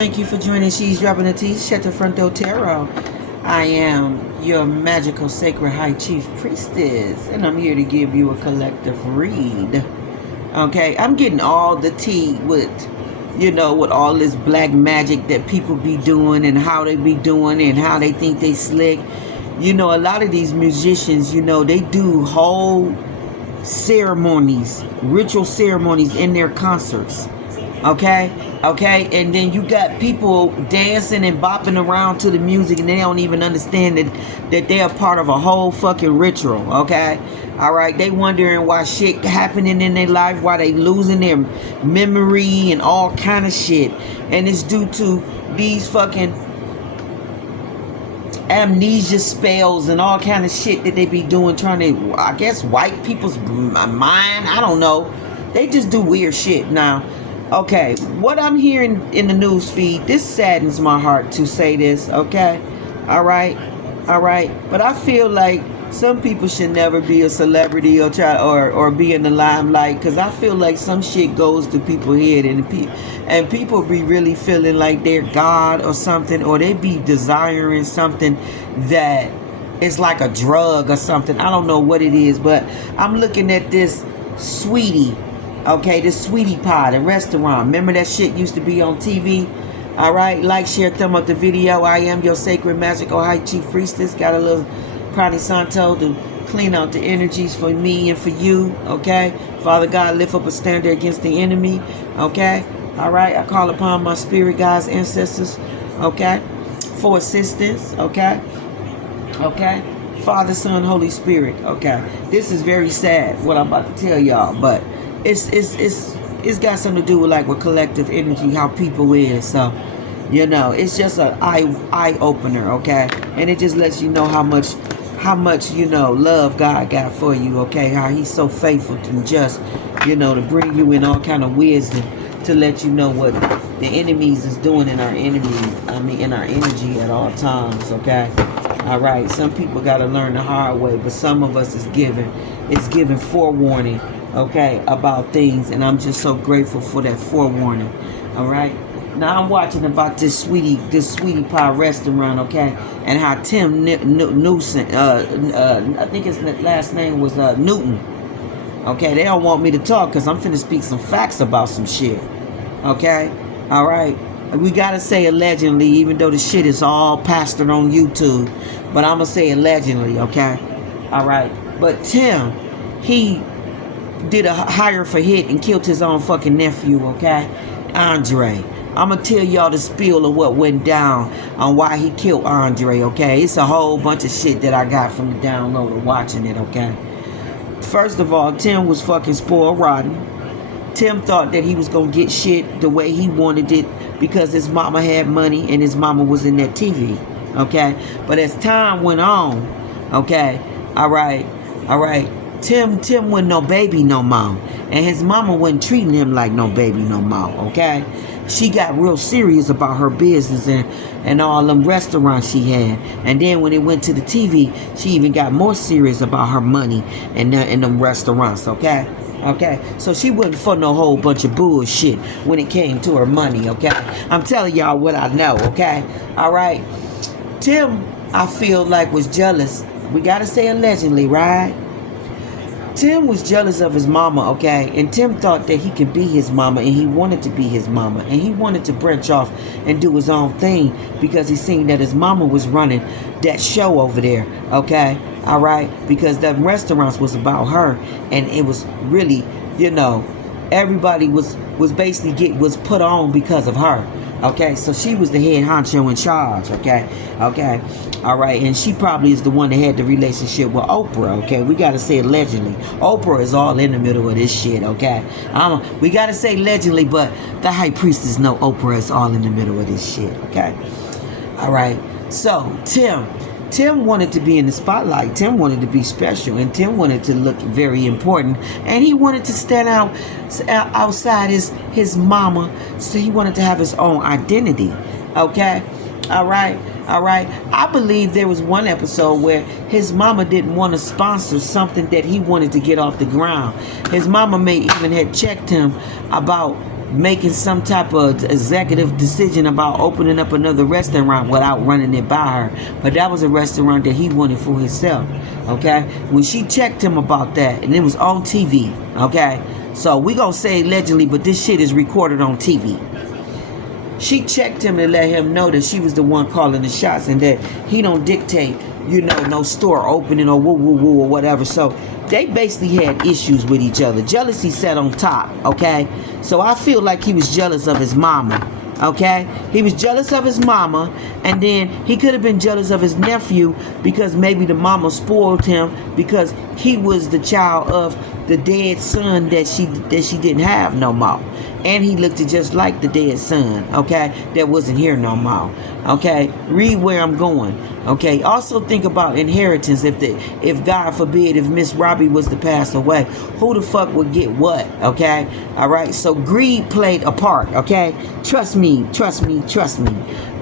Thank you for joining She's Dropping the Tea, SHEDROPTEA Tarot. I am your magical sacred high chief priestess, and I'm here to give you a collective read. Okay, I'm getting all the tea with, with all this black magic that people be doing and how they be doing and how they think they slick. A lot of these musicians, they do whole ceremonies, ritual ceremonies in their concerts. Okay, and then you got people dancing and bopping around to the music, and they don't even understand that they're a part of a whole fucking ritual. Okay, all right, they wondering why shit happening in their life, why they losing their memory and all kind of shit, and it's due to these fucking amnesia spells and all kind of shit that they be doing, trying to, I guess, wipe people's mind. I don't know, they just do weird shit now. Okay, what I'm hearing in the news feed, this saddens my heart to say this, okay? All right, but I feel like some people should never be a celebrity or try or be in the limelight, because I feel like some shit goes to people's head, and people be really feeling like they're God or something, or they be desiring something that is like a drug or something. I don't know what it is, but I'm looking at this sweetie. Okay, this Sweetie Pie, the restaurant. Remember that shit used to be on TV? All right, like, share, thumb up the video. I am your sacred, magical, high chief priestess. Got a little Prani Santo to clean out the energies for me and for you. Okay, Father God, lift up a standard against the enemy. Okay, all right. I call upon my spirit guides, ancestors. Okay, for assistance. Okay, Father, Son, Holy Spirit. Okay, this is very sad what I'm about to tell y'all, but it's got something to do with with collective energy, how people is. So it's just an eye opener. Okay, and it just lets you know how much love God got for you. Okay, how he's so faithful and just to bring you in all kind of wisdom, to let you know what the enemies is doing in our energy at all times. Okay, all right, some people got to learn the hard way, but some of us is given forewarning, okay, about things, and I'm just so grateful for that forewarning. All right, now I'm watching about this Sweetie Pie restaurant, okay, and how Tim Newson, I think his last name was Newton. Okay, they don't want me to talk because I'm finna speak some facts about some shit. Okay, all right, we gotta say allegedly, even though the shit is all pastored on YouTube, but I'm gonna say allegedly. Okay, all right, but Tim, he did a hire for hit and killed his own fucking nephew, okay? Andre. I'm gonna tell y'all the spiel of what went down on why he killed Andre, okay? It's a whole bunch of shit that I got from the download of watching it, okay? First of all, Tim was fucking spoiled rotten. Tim thought that he was gonna get shit the way he wanted it because his mama had money and his mama was in that TV, okay? But as time went on, okay, all right, Tim wasn't no baby no more, and his mama wasn't treating him like no baby no more, okay? She got real serious about her business and all them restaurants she had, and then when it went to the TV, she even got more serious about her money and them restaurants, okay? So she wasn't for no whole bunch of bullshit when it came to her money, okay? I'm telling y'all what I know, okay? All right, Tim, I feel like, was jealous. We gotta say allegedly, right? Tim was jealous of his mama, okay? And Tim thought that he could be his mama, and he wanted to be his mama, and he wanted to branch off and do his own thing because he seen that his mama was running that show over there, okay? All right? Because the restaurants was about her, and it was really, everybody was basically was put on because of her. Okay, so she was the head honcho in charge, okay, all right, and she probably is the one that had the relationship with Oprah, okay, we gotta say allegedly. Oprah is all in the middle of this shit, okay, we gotta say allegedly, but the high priestess know Oprah is all in the middle of this shit, okay, all right, so Tim wanted to be in the spotlight. Tim wanted to be special, and Tim wanted to look very important, and he wanted to stand out outside his mama, so he wanted to have his own identity, okay? All right. I believe there was one episode where his mama didn't want to sponsor something that he wanted to get off the ground. His mama may even had checked him about making some type of executive decision about opening up another restaurant without running it by her. But that was a restaurant that he wanted for himself. Okay, when she checked him about that, and it was on TV. Okay, so we gonna say allegedly, but this shit is recorded on TV. She checked him to let him know that she was the one calling the shots and that he don't dictate, no store opening or woo woo woo or whatever. So they basically had issues with each other. Jealousy sat on top, okay? So I feel like he was jealous of his mama, okay? He was jealous of his mama, and then he could have been jealous of his nephew because maybe the mama spoiled him because he was the child of the dead son that she didn't have no more. And he looked just like the dead son, okay, that wasn't here no more. Okay, read where I'm going. Okay, also think about inheritance. If God forbid, if Miss Robbie was to pass away, who the fuck would get what? Okay, all right. So greed played a part. Okay, trust me.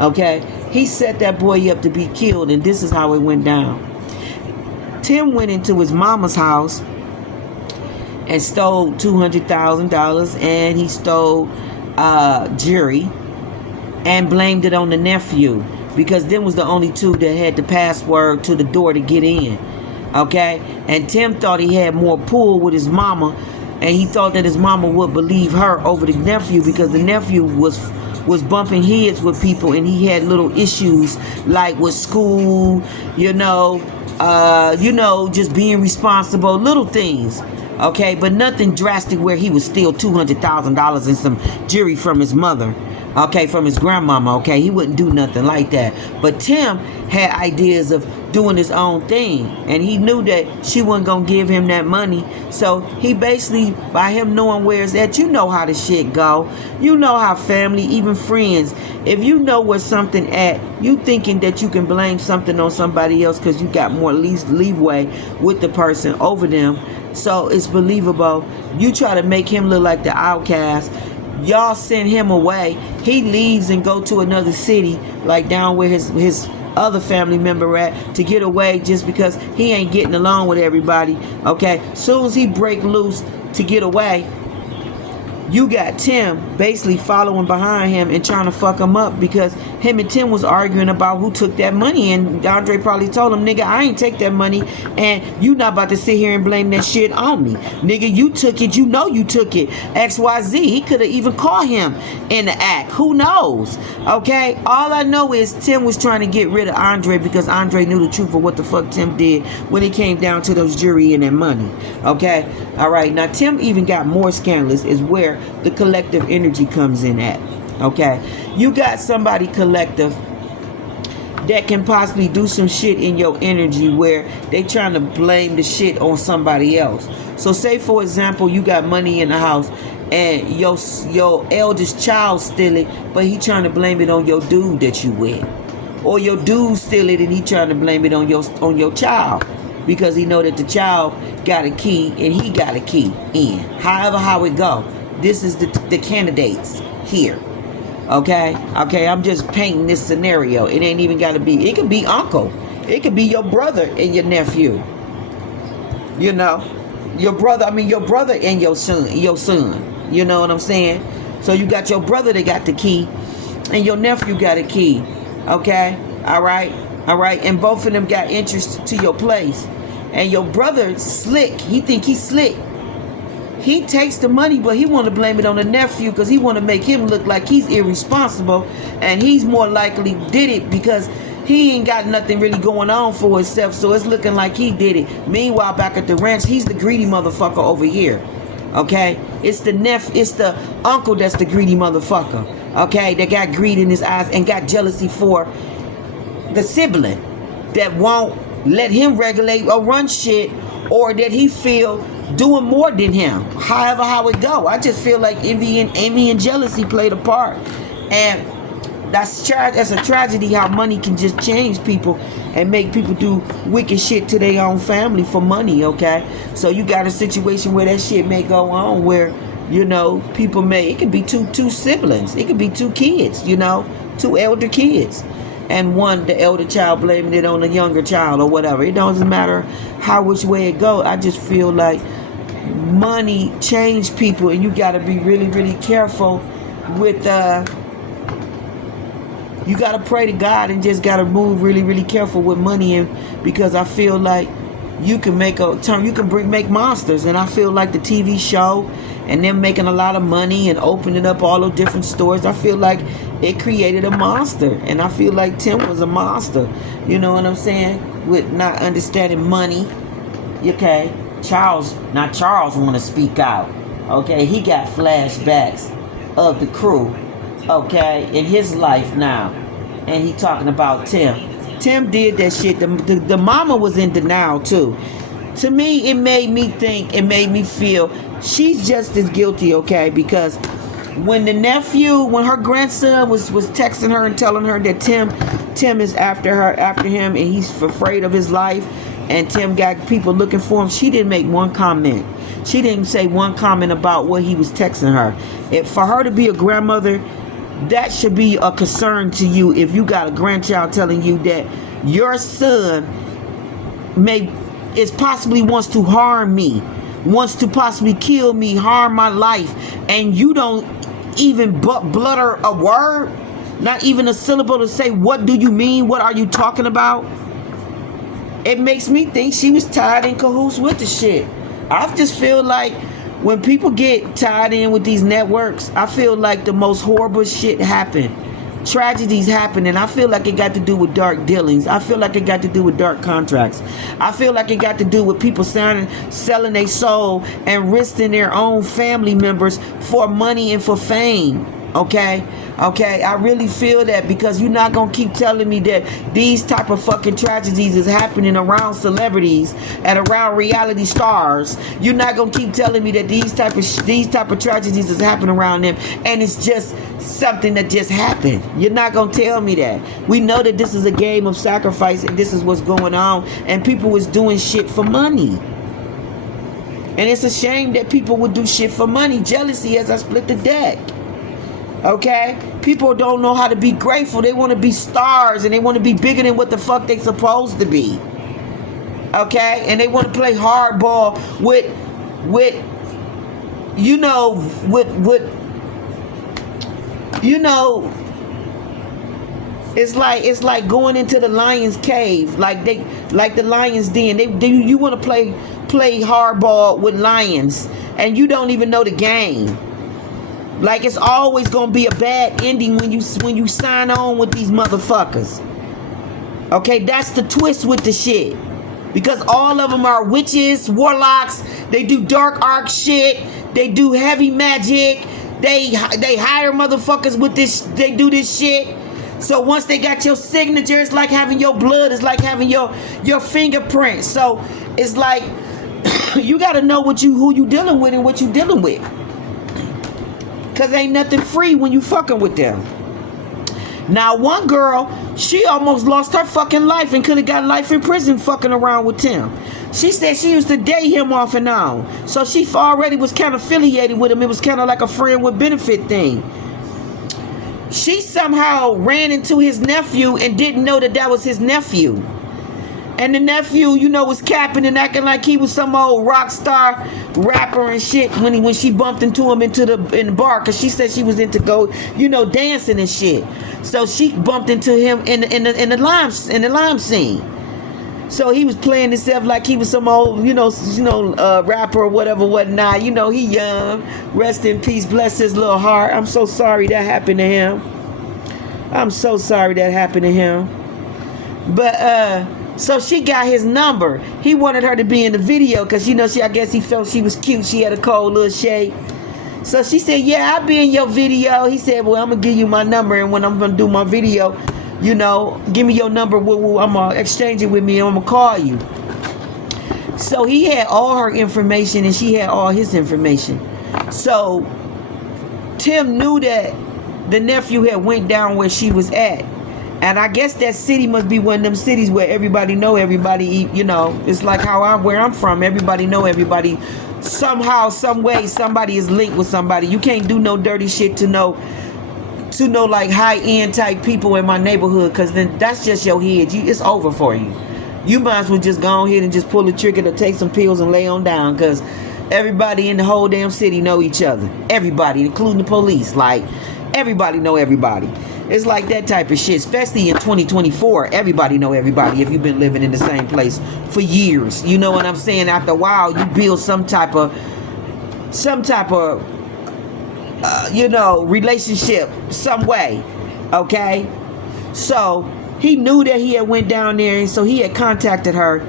Okay, he set that boy up to be killed, and this is how it went down. Tim went into his mama's house and stole $200,000, and he stole jewelry and blamed it on the nephew because them was the only two that had the password to the door to get in. Okay, and Tim thought he had more pull with his mama, and he thought that his mama would believe her over the nephew because the nephew was bumping heads with people, and he had little issues like with school, just being responsible, little things. Okay, but nothing drastic where he would steal $200,000 and some jewelry from his mother. Okay, from his grandmama. Okay, he wouldn't do nothing like that. But Tim had ideas of doing his own thing, and he knew that she wasn't gonna give him that money. So he basically, by him knowing where it's at, you know how the shit go. You know how family, even friends, if you know where something at, you thinking that you can blame something on somebody else because you got more leeway with the person over them. So it's believable. You try to make him look like the outcast. Y'all send him away. He leaves and go to another city, like down where his other family member at, to get away just because he ain't getting along with everybody. Okay, soon as he break loose to get away, you got Tim basically following behind him and trying to fuck him up because him and Tim was arguing about who took that money, and Andre probably told him, nigga, I ain't take that money, and you not about to sit here and blame that shit on me. Nigga, you took it, you know you took it. XYZ, he could have even caught him in the act. Who knows? Okay, all I know is Tim was trying to get rid of Andre because Andre knew the truth of what the fuck Tim did when it came down to those jewelry and that money. Okay, all right, now Tim even got more scandalous, is where the collective energy comes in at. Okay, you got somebody collective that can possibly do some shit in your energy where they trying to blame the shit on somebody else. So say for example, you got money in the house and your eldest child steal it, but he trying to blame it on your dude that you with, or your dude steal it and he trying to blame it on your child because he know that the child got a key and he got a key in. However how it go, this is the candidates here. Okay, I'm just painting this scenario. It ain't even got to be, it could be uncle, it could be your brother and your nephew, your brother and your son, you know what I'm saying? So you got your brother that got the key and your nephew got a key. Okay, all right, and both of them got interest to your place, and your brother slick, he think he's slick. He takes the money, but he want to blame it on the nephew because he want to make him look like he's irresponsible, and he's more likely did it because he ain't got nothing really going on for himself, so it's looking like he did it. Meanwhile, back at the ranch, he's the greedy motherfucker over here. Okay, it's the uncle that's the greedy motherfucker. Okay, that got greed in his eyes and got jealousy for the sibling that won't let him regulate or run shit, or that he feel doing more than him. However how it go, I just feel like envy and jealousy played a part, and that's a tragedy how money can just change people and make people do wicked shit to their own family for money. Okay, so you got a situation where that shit may go on where people may, it could be two siblings, it could be two kids, two elder kids, and the elder child blaming it on the younger child or whatever. It doesn't matter which way it go. I just feel like money change people, and you got to be really, really careful with you got to pray to God and just got to move really, really careful with money, and because I feel like you can make make monsters. And I feel like the TV show and them making a lot of money and opening up all those different stores, I feel like it created a monster. And I feel like Tim was a monster, you know what I'm saying, with not understanding money. Okay, Charles want to speak out. Okay, he got flashbacks of the crew, okay, in his life now, and he talking about Tim did that shit. The mama was in denial too. To me, it made me think, it made me feel she's just as guilty, okay, because when her grandson was texting her and telling her that Tim is after him, and he's afraid of his life, and Tim got people looking for him, she didn't make one comment. She didn't say one comment about what he was texting her. For her to be a grandmother, that should be a concern to you. If you got a grandchild telling you that your son possibly wants to harm me, wants to possibly kill me, harm my life, and you don't even blutter a word, not even a syllable to say, what do you mean? What are you talking about? It makes me think she was tied in cahoots with the shit. I just feel like when people get tied in with these networks, I feel like the most horrible shit happen. Tragedies happen, and I feel like it got to do with dark dealings. I feel like it got to do with dark contracts. I feel like it got to do with people selling their soul and risking their own family members for money and for fame. Okay, I really feel that, because you're not gonna keep telling me that these type of fucking tragedies is happening around celebrities and around reality stars. You're not gonna keep telling me that these type of tragedies is happening around them, and it's just something that just happened. You're not gonna tell me that. We know that this is a game of sacrifice, and this is what's going on, and people was doing shit for money. And it's a shame that people would do shit for money. Jealousy has I split the deck. Okay, people don't know how to be grateful. They want to be stars, and they want to be bigger than what the fuck they supposed to be. Okay, and they want to play hardball with it's like going into the lion's cave, like the lion's den. You want to play hardball with lions, and you don't even know the game. Like, it's always gonna be a bad ending when you sign on with these motherfuckers. Okay, that's the twist with the shit. Because all of them are witches, warlocks. They do dark arc shit. They do heavy magic. They hire motherfuckers with this. They do this shit. So once they got your signature, it's like having your blood. It's like having your fingerprint. So it's like you gotta know who you dealing with and what you dealing with. Because ain't nothing free when you fucking with them. Now, one girl, she almost lost her fucking life and could have got life in prison fucking around with Tim. She said she used to date him off and on. So she already was kind of affiliated with him. It was kind of like a friend with benefit thing. She somehow ran into his nephew and didn't know that was his nephew. And the nephew, was capping and acting like he was some old rock star rapper and shit when she bumped into him in the bar, because she said she was into dancing and shit. So she bumped into him in the lime scene. So he was playing himself like he was some old rapper or whatnot. He young. Rest in peace. Bless his little heart. I'm so sorry that happened to him. But so she got his number. He wanted her to be in the video because, I guess he felt she was cute. She had a cold little shape. So she said, yeah, I'll be in your video. He said, well, I'm going to give you my number. And when I'm going to do my video, give me your number. I'm going to exchange it with me and I'm going to call you. So he had all her information and she had all his information. So Tim knew that the nephew had went down where she was at. And I guess that city must be one of them cities where everybody know everybody. It's like where I'm from. Everybody know everybody. Somehow, some way, somebody is linked with somebody. You can't do no dirty shit to know like high-end type people in my neighborhood, because then that's just your head. It's over for you. You might as well just go ahead and just pull the trigger to take some pills and lay on down, because Everybody in the whole damn city know each other. Everybody, including the police. Like, everybody know everybody. It's like that type of shit, especially in 2024. Everybody know everybody if you've been living in the same place for years. You know what I'm saying? After a while, you build some type of relationship some way. Okay? So, he knew that he had went down there, and so he had contacted her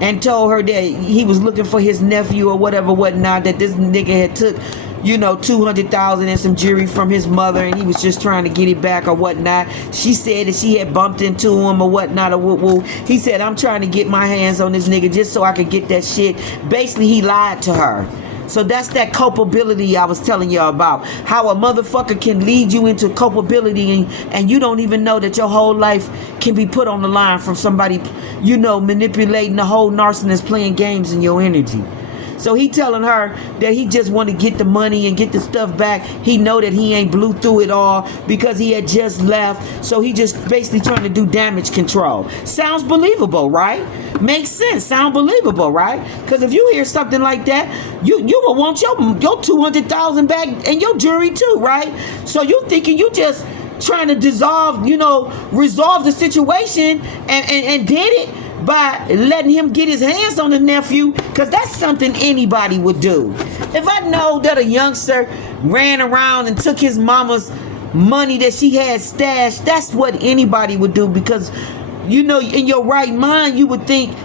and told her that he was looking for his nephew or whatnot, that this nigga had took, $200,000 and some jewelry from his mother, and he was just trying to get it back or whatnot. She said that she had bumped into him or whatnot or woo. He said, I'm trying to get my hands on this nigga just so I could get that shit. Basically, he lied to her. So that's that culpability I was telling y'all about. How a motherfucker can lead you into culpability and you don't even know that your whole life can be put on the line from somebody, manipulating the whole narcissist, playing games in your energy. So he telling her that he just want to get the money and get the stuff back. He know that he ain't blew through it all because he had just left. So he just basically trying to do damage control. Sounds believable, right? Makes sense. Sound believable, right? Because if you hear something like that, you will want your $200,000 back and your jewelry too, right? So you thinking you just trying to resolve the situation and did it by letting him get his hands on the nephew, because that's something anybody would do. If I know that a youngster ran around and took his mama's money that she had stashed, that's what anybody would do, because in your right mind you would think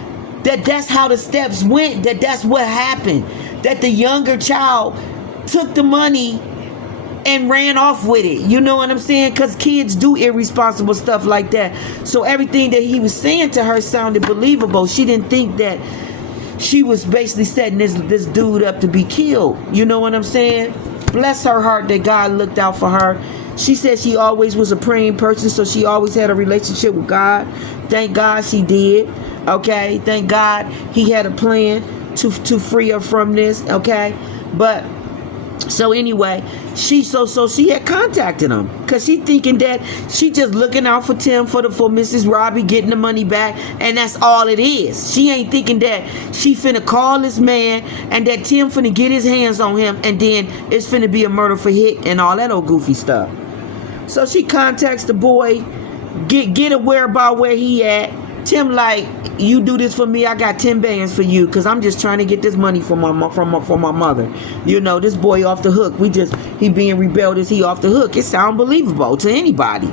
that that's how the steps went, that's what happened, that the younger child took the money and ran off with it. You know what I'm saying? Because kids do irresponsible stuff like that. So everything that he was saying to her sounded believable. She didn't think that she was basically setting this dude up to be killed. You know what I'm saying? Bless her heart that God looked out for her. She said she always was a praying person, so she always had a relationship with God. Thank God she did. Okay? Thank God he had a plan to free her from this. Okay? But so anyway, she had contacted him because she thinking that she just looking out for Tim for Mrs. Robbie getting the money back, and that's all it is. She ain't thinking that she finna call this man and that Tim finna get his hands on him and then it's finna be a murder for Hick and all that old goofy stuff. So she contacts the boy, get aware about where he at. Tim like, you do this for me, I got 10 bands for you, because I'm just trying to get this money for my mother. This boy off the hook. He being rebellious, he off the hook. It sound believable to anybody.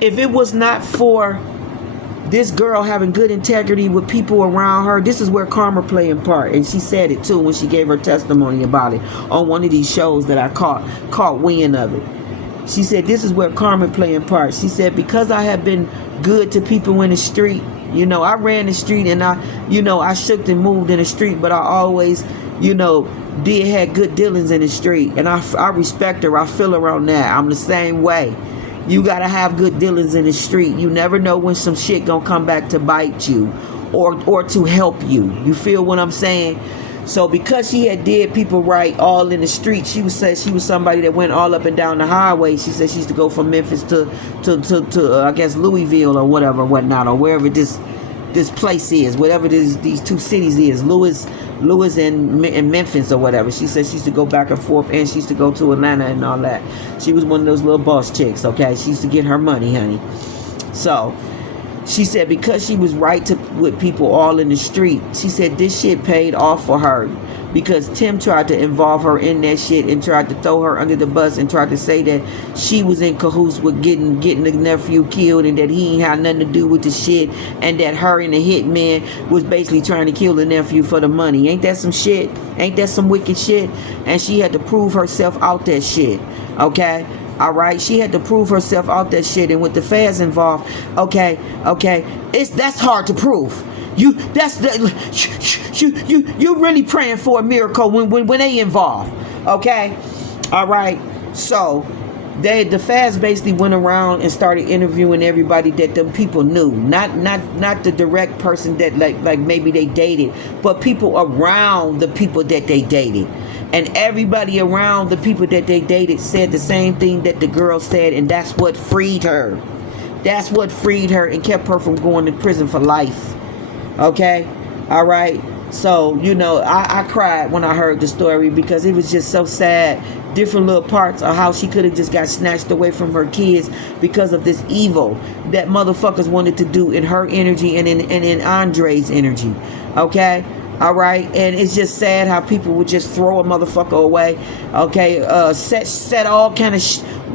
If it was not for this girl having good integrity with people around her, this is where karma play in part. And she said it too when she gave her testimony about it on one of these shows that I caught wind of it. She said, this is where karma play in part. She said, because I have been good to people in the street, I ran the street and I shook and moved in the street, but I always, had good dealings in the street. And I respect her. I feel her on that. I'm the same way. You got to have good dealings in the street. You never know when some shit gonna come back to bite you or to help you. You feel what I'm saying? So because she had did people right all in the street, she was somebody that went all up and down the highway. She said she used to go from Memphis to I guess Louisville or whatnot, or wherever this place is, whatever these two cities is, Louis and Memphis or whatever. She said she used to go back and forth, and she used to go to Atlanta and all that. She was one of those little boss chicks, okay? She used to get her money, honey. So she said because she was right with people all in the street, she said this shit paid off for her, because Tim tried to involve her in that shit and tried to throw her under the bus and tried to say that she was in cahoots with getting the nephew killed, and that he ain't had nothing to do with the shit, and that her and the hitman was basically trying to kill the nephew for the money. Ain't that some shit? Ain't that some wicked shit? And she had to prove herself out that shit, okay? All right, she had to prove herself out that shit, and with the feds involved, okay, that's hard to prove. You really praying for a miracle when they involved, okay? All right, so the feds basically went around and started interviewing everybody that them people knew, not the direct person that like maybe they dated, but people around the people that they dated. And everybody around the people that they dated said the same thing that the girl said, and that's what freed her. That's what freed her and kept her from going to prison for life. Okay? All right? So, you know, I cried when I heard the story because it was just so sad. Different little parts of how she could have just got snatched away from her kids because of this evil that motherfuckers wanted to do in her energy and in Andre's energy. Okay? All right, and it's just sad how people would just throw a motherfucker away. Okay, set all kind of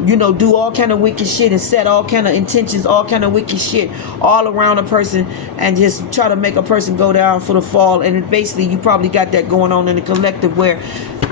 do all kind of wicked shit and set all kind of intentions, all kind of wicked shit all around a person, and just try to make a person go down for the fall. And basically, you probably got that going on in the collective where,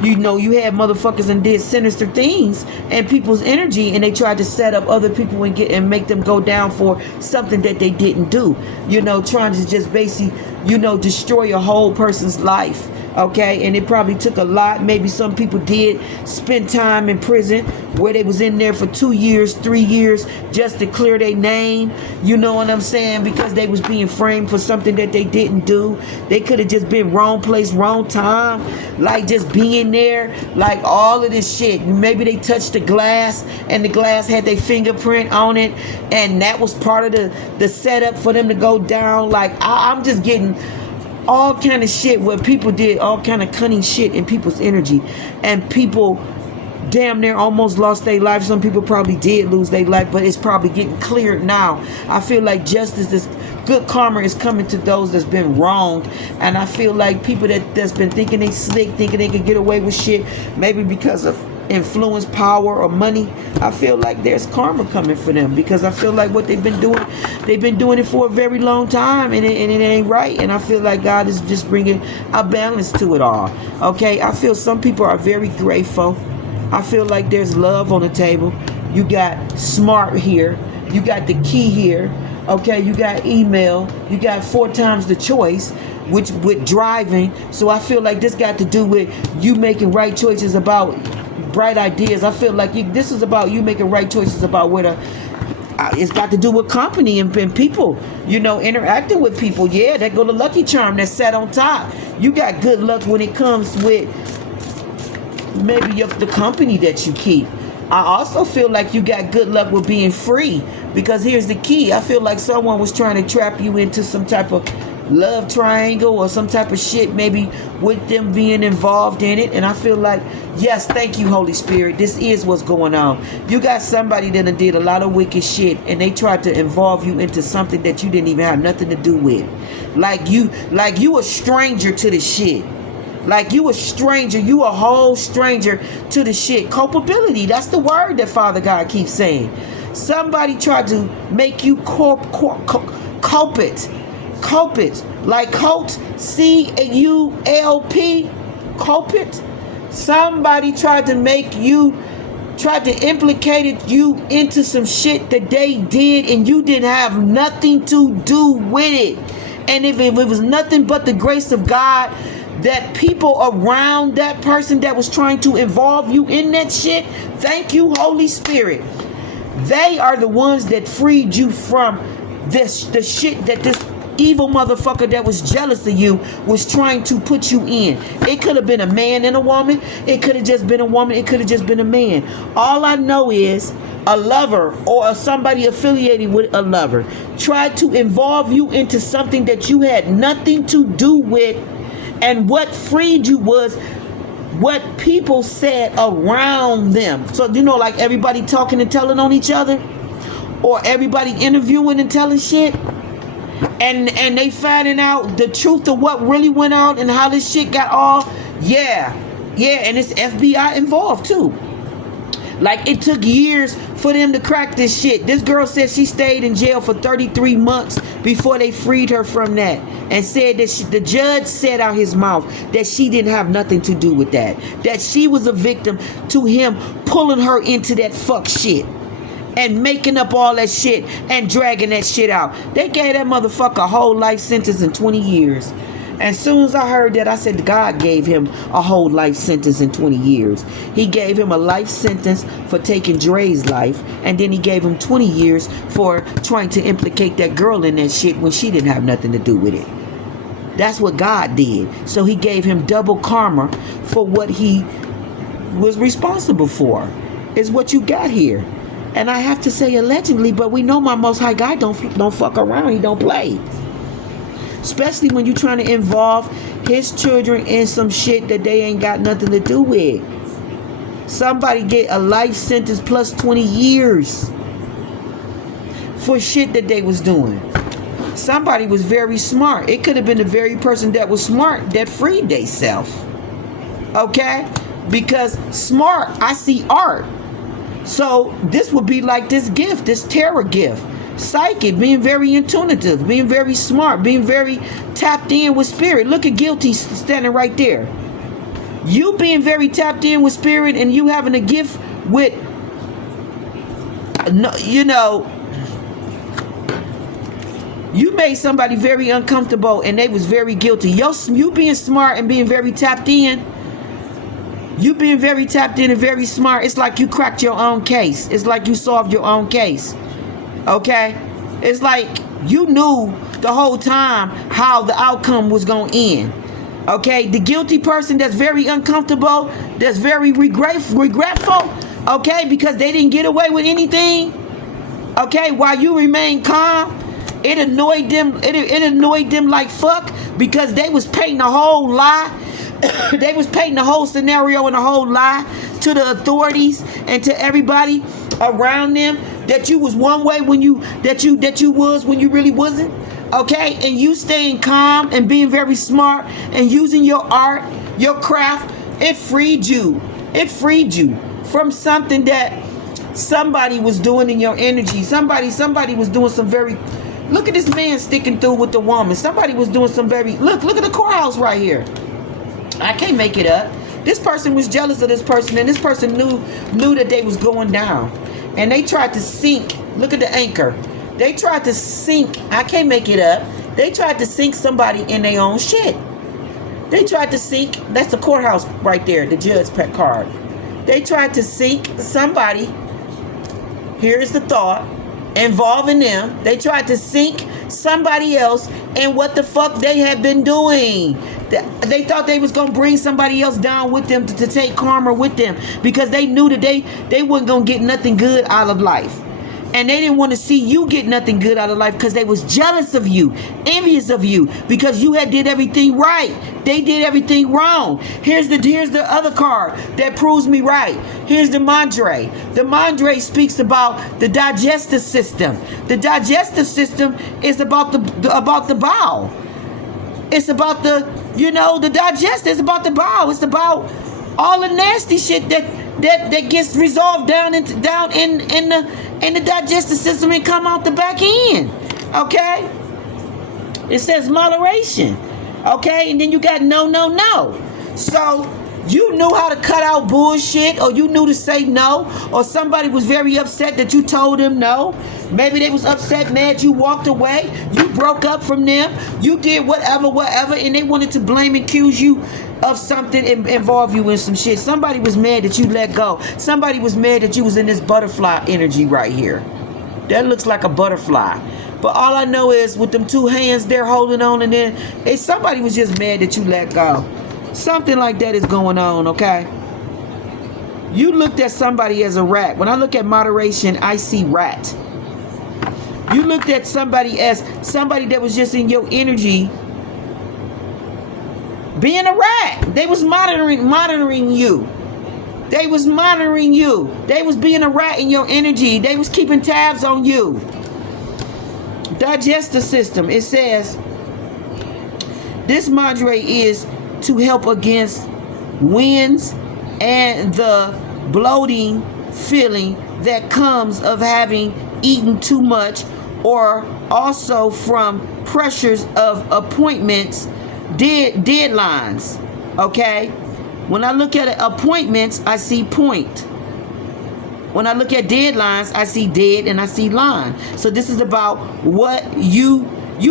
you know, you had motherfuckers and did sinister things and people's energy, and they tried to set up other people and make them go down for something that they didn't do. You know, trying to just basically, you know, destroy a whole person's life. Okay, and it probably took a lot. Maybe some people did spend time in prison where they was in there for 2 years, 3 years just to clear their name. You know what I'm saying? Because they was being framed for something that they didn't do. They could have just been wrong place, wrong time. Like just being there, like all of this shit. Maybe they touched the glass and the glass had their fingerprint on it, and that was part of the setup for them to go down. Like I'm just getting all kind of shit where people did all kind of cunning shit in people's energy, and people damn near almost lost their life. Some people probably did lose their life, but it's probably getting cleared now. I feel like justice is good, karma is coming to those that's been wronged, and I feel like people that's been thinking they slick, thinking they could get away with shit, maybe because of influence, power, or money. I feel like there's karma coming for them, because I feel like what they've been doing it for a very long time, and it ain't right. And I feel like God is just bringing a balance to it all. Okay, I feel some people are very grateful. I feel like there's love on the table. You got smart here, you got the key here. Okay, you got email, you got 4 times the choice, which with driving. So I feel like this got to do with you making right choices about bright ideas. I feel like this is about you making right choices about where it's got to do with company and people, you know, interacting with people. Yeah, that go to Lucky Charm that's sat on top. You got good luck when it comes with maybe the company that you keep. I also feel like you got good luck with being free, because here's the key. I feel like someone was trying to trap you into some type of love triangle or some type of shit, maybe with them being involved in it. And I feel like, yes, thank you, Holy Spirit, this is what's going on. You got somebody that did a lot of wicked shit, and they tried to involve you into something that you didn't even have nothing to do with. Like you a stranger to the shit. Like you a stranger, you a whole stranger to the shit. Culpability, that's the word that Father God keeps saying. Somebody tried to make you culprit, like cult, C-U-L-P, culprit. Somebody tried to implicate you into some shit that they did, and you didn't have nothing to do with it. And if it was nothing but the grace of God, that people around that person that was trying to involve you in that shit, thank you, Holy Spirit. They are the ones that freed you from the shit that this evil motherfucker that was jealous of you was trying to put you in. It could have been a man and a woman. It could have just been a woman. It could have just been a man. All I know is a lover or somebody affiliated with a lover tried to involve you into something that you had nothing to do with. And what freed you was what people said around them. So, you know, like everybody talking and telling on each other, or everybody interviewing and telling shit, and they finding out the truth of what really went on and how this shit got all, and it's FBI involved too. Like, it took years for them to crack this shit. This girl said she stayed in jail for 33 months before they freed her from that, and said that the judge said out his mouth that she didn't have nothing to do with that. That she was a victim to him pulling her into that fuck shit and making up all that shit and dragging that shit out. They gave that motherfucker a whole life sentence in 20 years. As soon as I heard that, I said God gave him a whole life sentence in 20 years. He gave him a life sentence for taking Dre's life, and then he gave him 20 years for trying to implicate that girl in that shit when she didn't have nothing to do with it. That's what God did. So he gave him double karma for what he was responsible for. Is what you got here. And I have to say allegedly, but we know my Most High God don't fuck around. He don't play. especially when you're trying to involve his children in some shit that they ain't got nothing to do with. Somebody get a life sentence plus 20 years for shit that they was doing. Somebody was very smart. It could have been the very person that was smart that freed theyself. Okay? Because smart, I see art. So this would be like this gift, this terror gift. Psychic, being very intuitive, being very smart, being very tapped in with spirit. Look at guilty standing right there. You being very tapped in with spirit and you having a gift with, you know, you made somebody very uncomfortable and they was very guilty. You being smart and being very tapped in, you being very tapped in and very smart, it's like you cracked your own case. It's like you solved your own case. Okay? It's like you knew the whole time how the outcome was going to end. Okay? The guilty person that's very uncomfortable, that's very regretful, okay, because they didn't get away with anything. Okay? While you remain calm, it annoyed them. It annoyed them like fuck because they was painting a whole lie. They was painting the whole scenario and a whole lie to the authorities and to everybody around them that you was one way when you was when you really wasn't. Okay? And you staying calm and being very smart and using your art, your craft, it freed you. It freed you from something that somebody was doing in your energy. Somebody was doing some very. Look at this man sticking through with the woman. Somebody was doing some very. Look at the courthouse right here. I can't make it up. This person was jealous of this person, and this person knew that they was going down. And they tried to sink. Look at the anchor. They tried to sink. I can't make it up. They tried to sink somebody in their own shit. They tried to sink. That's the courthouse right there, the judge's pet card. They tried to sink somebody. Here's the thought. Involving them. They tried to sink somebody else in what the fuck they had been doing. They thought they was gonna bring somebody else down with them to take karma with them because they knew that they wasn't gonna get nothing good out of life. And they didn't want to see you get nothing good out of life because they was jealous of you, envious of you, because you had did everything right. They did everything wrong. Here's the other card that proves me right. Here's the mandre. The mandre speaks about the digestive system. The digestive system is about the bowel. It's about the digestive. It's about the bowel. It's about all the nasty shit that gets resolved down in the digestive system and come out the back end. Okay? It says moderation. Okay? And then you got no. So you knew how to cut out bullshit, or you knew to say no, or somebody was very upset that you told them no. Maybe they was upset, mad, you walked away, you broke up from them, you did whatever, and they wanted to blame and accuse you of something and involve you in some shit. Somebody was mad that you let go. Somebody was mad that you was in this butterfly energy right here. That looks like a butterfly. But all I know is with them two hands there holding on, and then somebody was just mad that you let go. Something like that is going on, okay? You looked at somebody as a rat. When I look at moderation, I see rat. You looked at somebody as somebody that was just in your energy being a rat. They was monitoring you. They was monitoring you. They was being a rat in your energy. They was keeping tabs on you. Digestive system. It says this madre is to help against winds and the bloating feeling that comes of having eaten too much, or also from pressures of appointments, deadlines. Okay? When I look at appointments, I see point. When I look at deadlines, I see dead and I see line. So this is about what you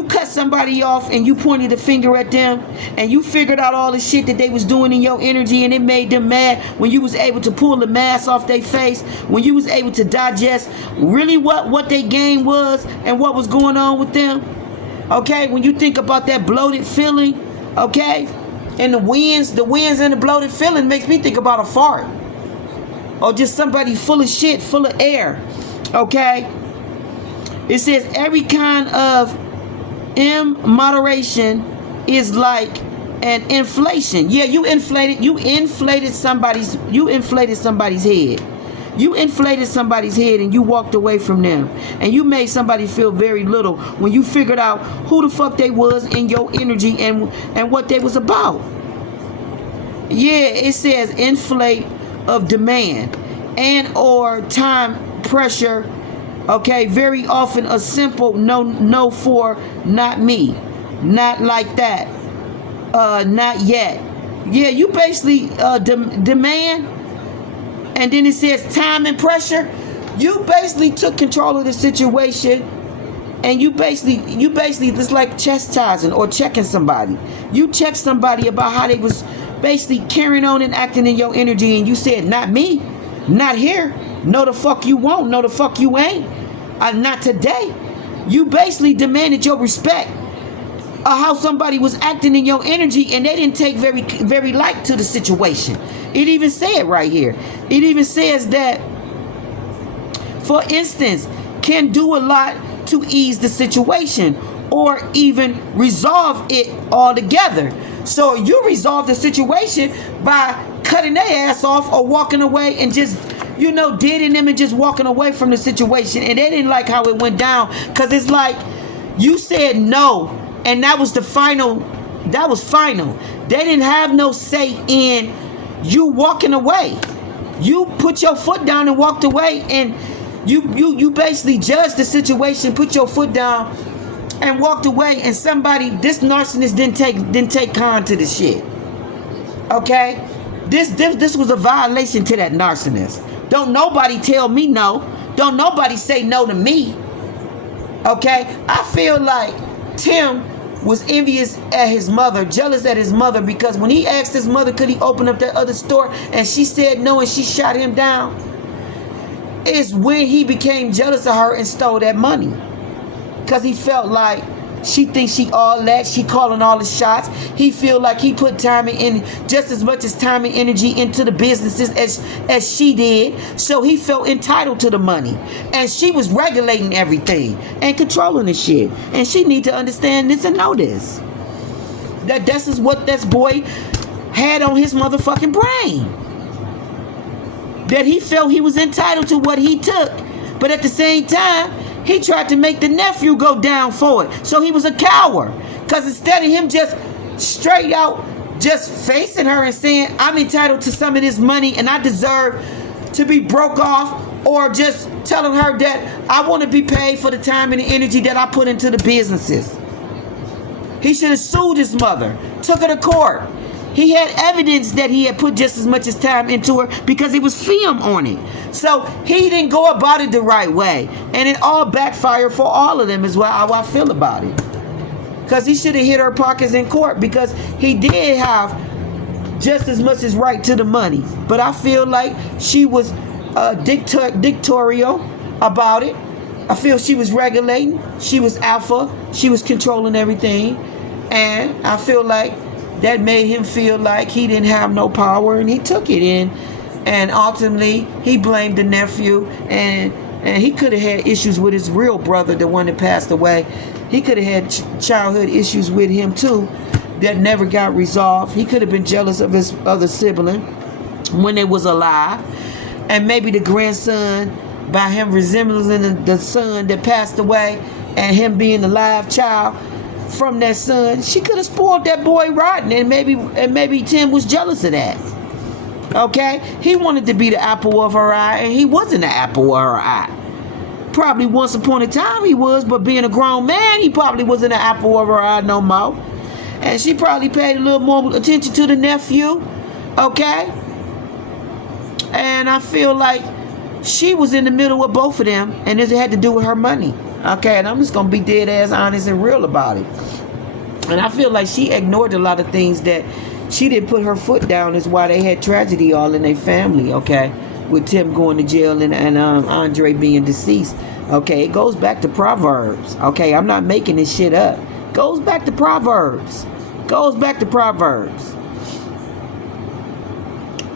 cut somebody off and you pointed the finger at them and you figured out all the shit that they was doing in your energy, and it made them mad when you was able to pull the mask off their face, when you was able to digest really what their game was and what was going on with them. Okay, when you think about that bloated feeling, okay, and the winds and the bloated feeling makes me think about a fart. Or just somebody full of shit, full of air. Okay? It says every kind of Immoderation is like an inflation. Yeah, you inflated somebody's head. You inflated somebody's head and you walked away from them. And you made somebody feel very little when you figured out who the fuck they was in your energy and what they was about. Yeah, it says inflate of demand and or time pressure. Okay, very often a simple no for not me, not like that, not yet. Yeah, you basically demand, and then it says time and pressure. You basically took control of the situation, and you basically it's like chastising or checking somebody. You checked somebody about how they was basically carrying on and acting in your energy, and you said, not me, not here, no the fuck you won't, no the fuck you ain't, not today. You basically demanded your respect of how somebody was acting in your energy, and they didn't take very light to the situation. It even said right here, it even says that, for instance, can do a lot to ease the situation or even resolve it altogether. So you resolve the situation by cutting their ass off or walking away and just, deading them and just walking away from the situation. And they didn't like how it went down, because it's like you said no, and that was final. They didn't have no say in you walking away. You put your foot down and walked away, and you basically judged the situation, put your foot down and walked away, and this narcissist didn't take con to the shit. Okay? This was a violation to that narcissist. Don't nobody tell me no. Don't nobody say no to me. Okay? I feel like Tim was envious at his mother, jealous at his mother, because when he asked his mother could he open up that other store and she said no and she shot him down, is when he became jealous of her and stole that money. Because he felt like she thinks she all that, she calling all the shots. He feel like he put time and just as much as time and energy into the businesses as she did. So he felt entitled to the money. And she was regulating everything and controlling the shit. And she need to understand this and know this. That this is what this boy had on his motherfucking brain. That he felt he was entitled to what he took. But at the same time, he tried to make the nephew go down for it. So he was a coward. Because instead of him just straight out just facing her and saying, I'm entitled to some of this money and I deserve to be broke off, or just telling her that I want to be paid for the time and the energy that I put into the businesses. He should have sued his mother, took her to court. He had evidence that he had put just as much as time into her because he was film on it. So he didn't go about it the right way. And it all backfired for all of them is how I feel about it. Because he should have hit her pockets in court, because he did have just as much as right to the money. But I feel like she was dictatorial about it. I feel she was regulating. She was alpha. She was controlling everything. And I feel like that made him feel like he didn't have no power, and he took it in. And ultimately, he blamed the nephew, and he could have had issues with his real brother, the one that passed away. He could have had childhood issues with him too that never got resolved. He could have been jealous of his other sibling when they was alive. And maybe the grandson, by him resembling the son that passed away and him being the live child from that son, she could have spoiled that boy rotten, and maybe Tim was jealous of that. Okay? He wanted to be the apple of her eye, and he wasn't the apple of her eye. Probably once upon a time he was, but being a grown man, he probably wasn't the apple of her eye no more. And she probably paid a little more attention to the nephew. Okay? And I feel like she was in the middle of both of them, and this had to do with her money. Okay, and I'm just going to be dead ass honest and real about it. And I feel like she ignored a lot of things that she didn't put her foot down, is why they had tragedy all in their family, okay? With Tim going to jail and Andre being deceased. Okay, it goes back to Proverbs. Okay, I'm not making this shit up. Goes back to Proverbs. Goes back to Proverbs.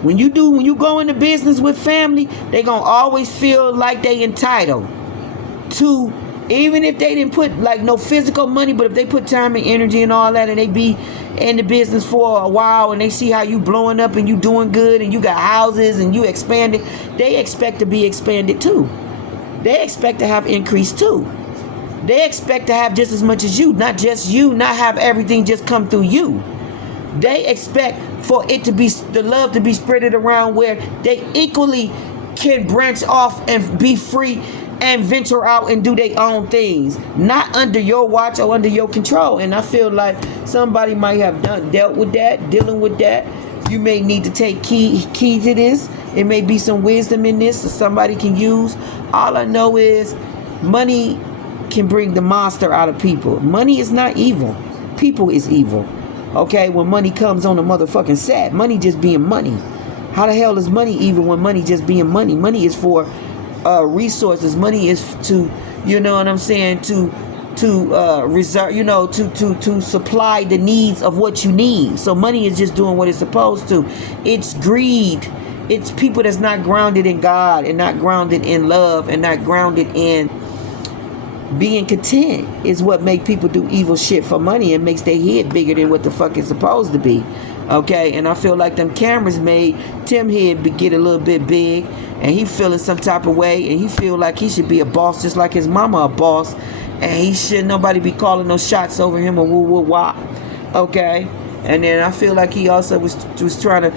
When you go into business with family, they going to always feel like they entitled to Even if they didn't put like no physical money, but if they put time and energy and all that, and they be in the business for a while, and they see how you blowing up and you doing good and you got houses and you expanded, they expect to be expanded too. They expect to have increase too. They expect to have just as much as you, not just you, not have everything just come through you. They expect for it to be, the love to be spreaded around where they equally can branch off and be free and venture out and do their own things, not under your watch or under your control. And I feel like somebody might have dealt with that, dealing with that. You may need to take key to this. It may be some wisdom in this that somebody can use. All I know is money can bring the monster out of people. Money is not evil. People is evil. Okay, when money comes on the motherfucking set, money just being money. How the hell is money evil when money just being money? Money is for resources. Money is to, you know what I'm saying, to reserve, you know, to supply the needs of what you need. So money is just doing what it's supposed to. It's greed. It's people that's not grounded in God and not grounded in love and not grounded in being content is what make people do evil shit for money and makes their head bigger than what the fuck it's supposed to be. Okay, and I feel like them cameras made Tim head get a little bit big, and he feeling some type of way, and he feel like he should be a boss just like his mama a boss, and he shouldn't nobody be calling no shots over him or woo woo wop. Okay, and then I feel like he also was trying to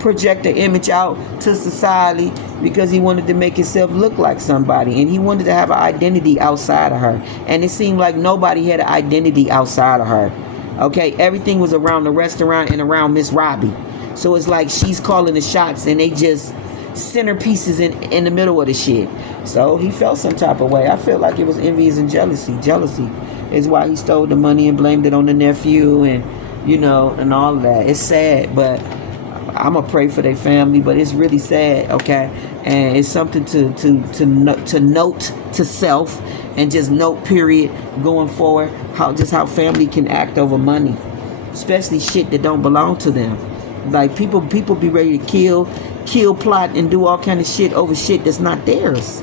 project an image out to society because he wanted to make himself look like somebody, and he wanted to have an identity outside of her, and it seemed like nobody had an identity outside of her. Okay, everything was around the restaurant and around Miss Robbie. So it's like she's calling the shots and they just centerpieces in the middle of the shit. So he felt some type of way. I feel like it was envious and jealousy. Jealousy is why he stole the money and blamed it on the nephew and, you know, and all of that. It's sad, but I'm going to pray for their family, but it's really sad, okay? And it's something to note to self and just note, period, going forward, how family can act over money, especially shit that don't belong to them. Like people be ready to kill, plot, and do all kind of shit over shit that's not theirs.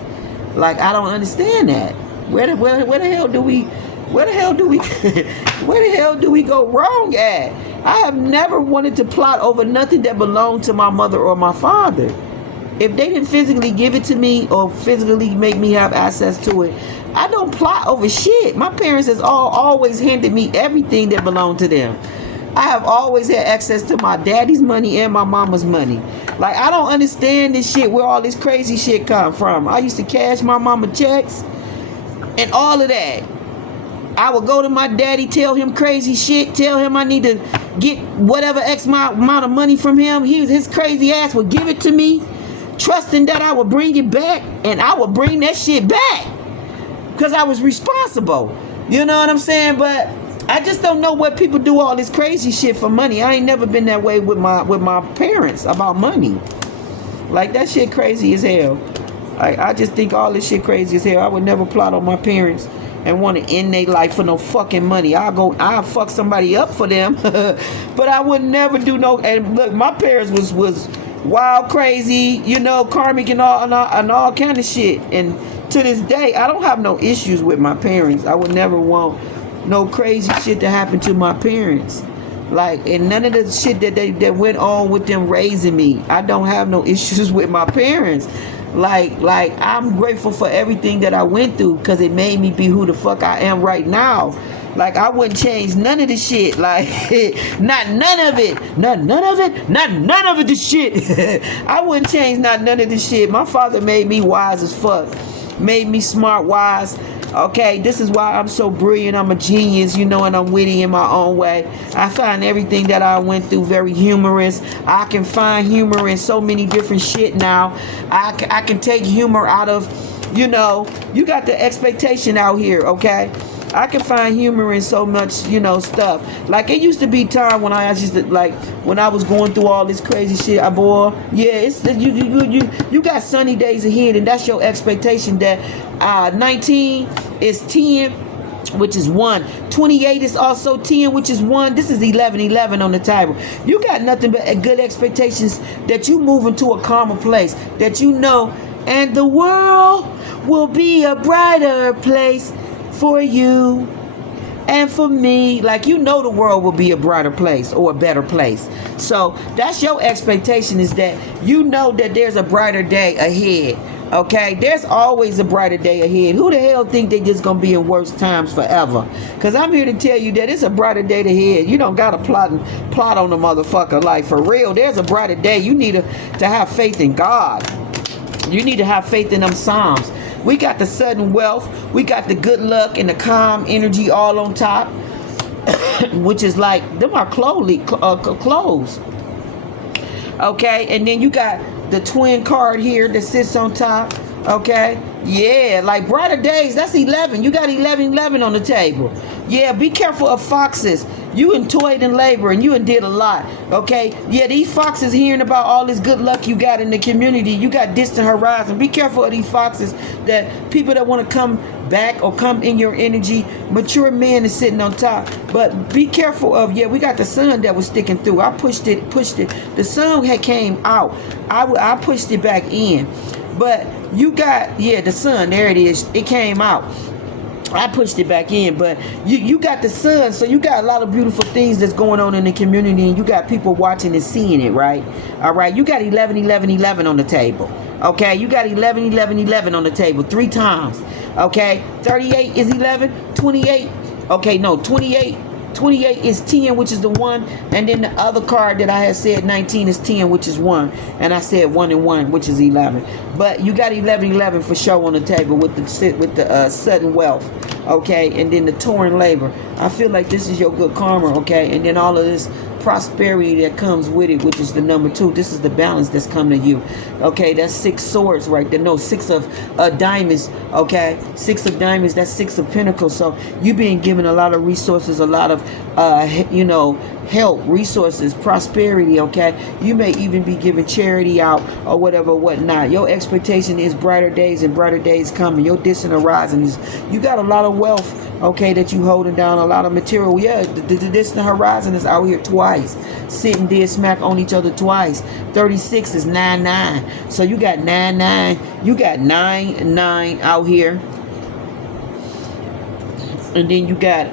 Like, I don't understand that. Where the hell do we go wrong at? I have never wanted to plot over nothing that belonged to my mother or my father. If they didn't physically give it to me or physically make me have access to it, I don't plot over shit. My parents has always handed me everything that belonged to them. I have always had access to my daddy's money and my mama's money. Like, I don't understand this shit, where all this crazy shit come from. I used to cash my mama checks and all of that. I would go to my daddy, tell him crazy shit, tell him I need to get whatever X amount of money from him. His crazy ass would give it to me, trusting that I would bring it back, and I would bring that shit back because I was responsible. You know what I'm saying? But I just don't know what people do all this crazy shit for money. I ain't never been that way with my parents about money. Like, that shit crazy as hell. I just think all this shit crazy as hell. I would never plot on my parents and want to end their life for no fucking money. I'll fuck somebody up for them, but I would never do no. And look, my parents was wild, crazy, you know, karmic and all kind of shit. And to this day, I don't have no issues with my parents. I would never want no crazy shit to happen to my parents. Like, and none of the shit that went on with them raising me. I don't have no issues with my parents. Like I'm grateful for everything that I went through because it made me be who the fuck I am right now. Like, I wouldn't change none of the shit. Like, not none of it. Not none of the shit. I wouldn't change none of the shit. My father made me wise as fuck. Made me smart, wise. Okay, this is why I'm so brilliant. I'm a genius, you know, and I'm witty in my own way. I find everything that I went through very humorous. I can find humor in so many different shit now. I can take humor out of, you know, you got the expectation out here, okay? I can find humor in so much, you know, stuff. Like, it used to be time when I used to, like, when I was going through all this crazy shit, it's you got sunny days ahead, and that's your expectation that 19 is 10, which is 1. 28 is also 10, which is 1. This is 11 on the table. You got nothing but good expectations that you move into a calmer place, that you know, and the world will be a brighter place for you and for me. Like, you know, the world will be a brighter place or a better place. So that's your expectation, is that you know that there's a brighter day ahead. Okay, there's always a brighter day ahead. Who the hell think they just gonna be in worse times forever? Because I'm here to tell you that it's a brighter day ahead. You don't gotta plot on the motherfucker. Like, for real, there's a brighter day. You need to have faith in God. You need to have faith in them Psalms. We got the sudden wealth. We got the good luck and the calm energy all on top. Which is like, them are clothes. Okay, and then you got the twin card here that sits on top. Okay, yeah, like brighter days. That's 11. You got 11 on the table. Yeah, be careful of foxes. You and toyed in labor and you and did a lot. Okay, yeah, these foxes hearing about all this good luck you got in the community. You got distant horizon. Be careful of these foxes, that people that want to come back or come in your energy. Mature man is sitting on top. But be careful of, yeah, we got the sun that was sticking through. I pushed it. The sun had came out. I pushed it back in. But you got, yeah, the sun, there it is. It came out. I pushed it back in, but you got the sun, so you got a lot of beautiful things that's going on in the community, and you got people watching and seeing it, right? All right, you got 11 on the table. Okay, you got 11 on the table 3 times. Okay, 38 is 11, 28. Okay, no, 28 is 10, which is the 1, and then the other card that I had said 19 is 10, which is 1, and I said 1 and 1, which is 11. But you got 11 for show on the table with the sudden wealth, okay, and then the torn labor. I feel like this is your good karma, okay, and then all of this prosperity that comes with it, which is the number 2. This is the balance that's come to you. Okay, that's 6 swords right there. No, 6 of diamonds. Okay, 6 of diamonds. That's 6 of pentacles. So you being given a lot of resources, a lot of help, resources, prosperity. Okay, you may even be giving charity out or whatever, whatnot. Your expectation is brighter days and brighter days coming. Your distant horizon is, you got a lot of wealth. Okay, that you holding down, a lot of material. Yeah, the distant horizon is out here twice, sitting dead smack on each other twice. 36 is 9. So you got 9. You got 9 out here, and then you got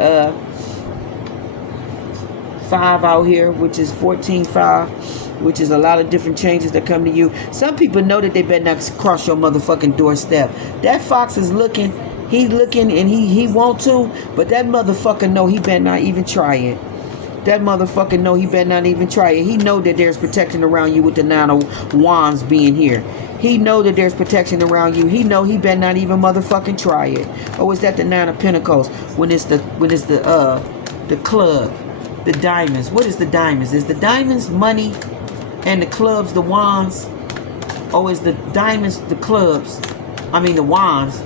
5 out here, which is 14-5, which is a lot of different changes that come to you. Some people know that they better not cross your motherfucking doorstep. That fox is looking. He looking and he want to, but that motherfucker know he better not even try it. That motherfucker know he better not even try it. He know that there's protection around you with the 9 of wands being here. He know that there's protection around you. He know he better not even motherfucking try it. Or is that the 9 of pentacles? When it's the club, the diamonds. What is the diamonds? Is the diamonds money and the clubs the wands? Or is the diamonds the clubs? I mean the wands.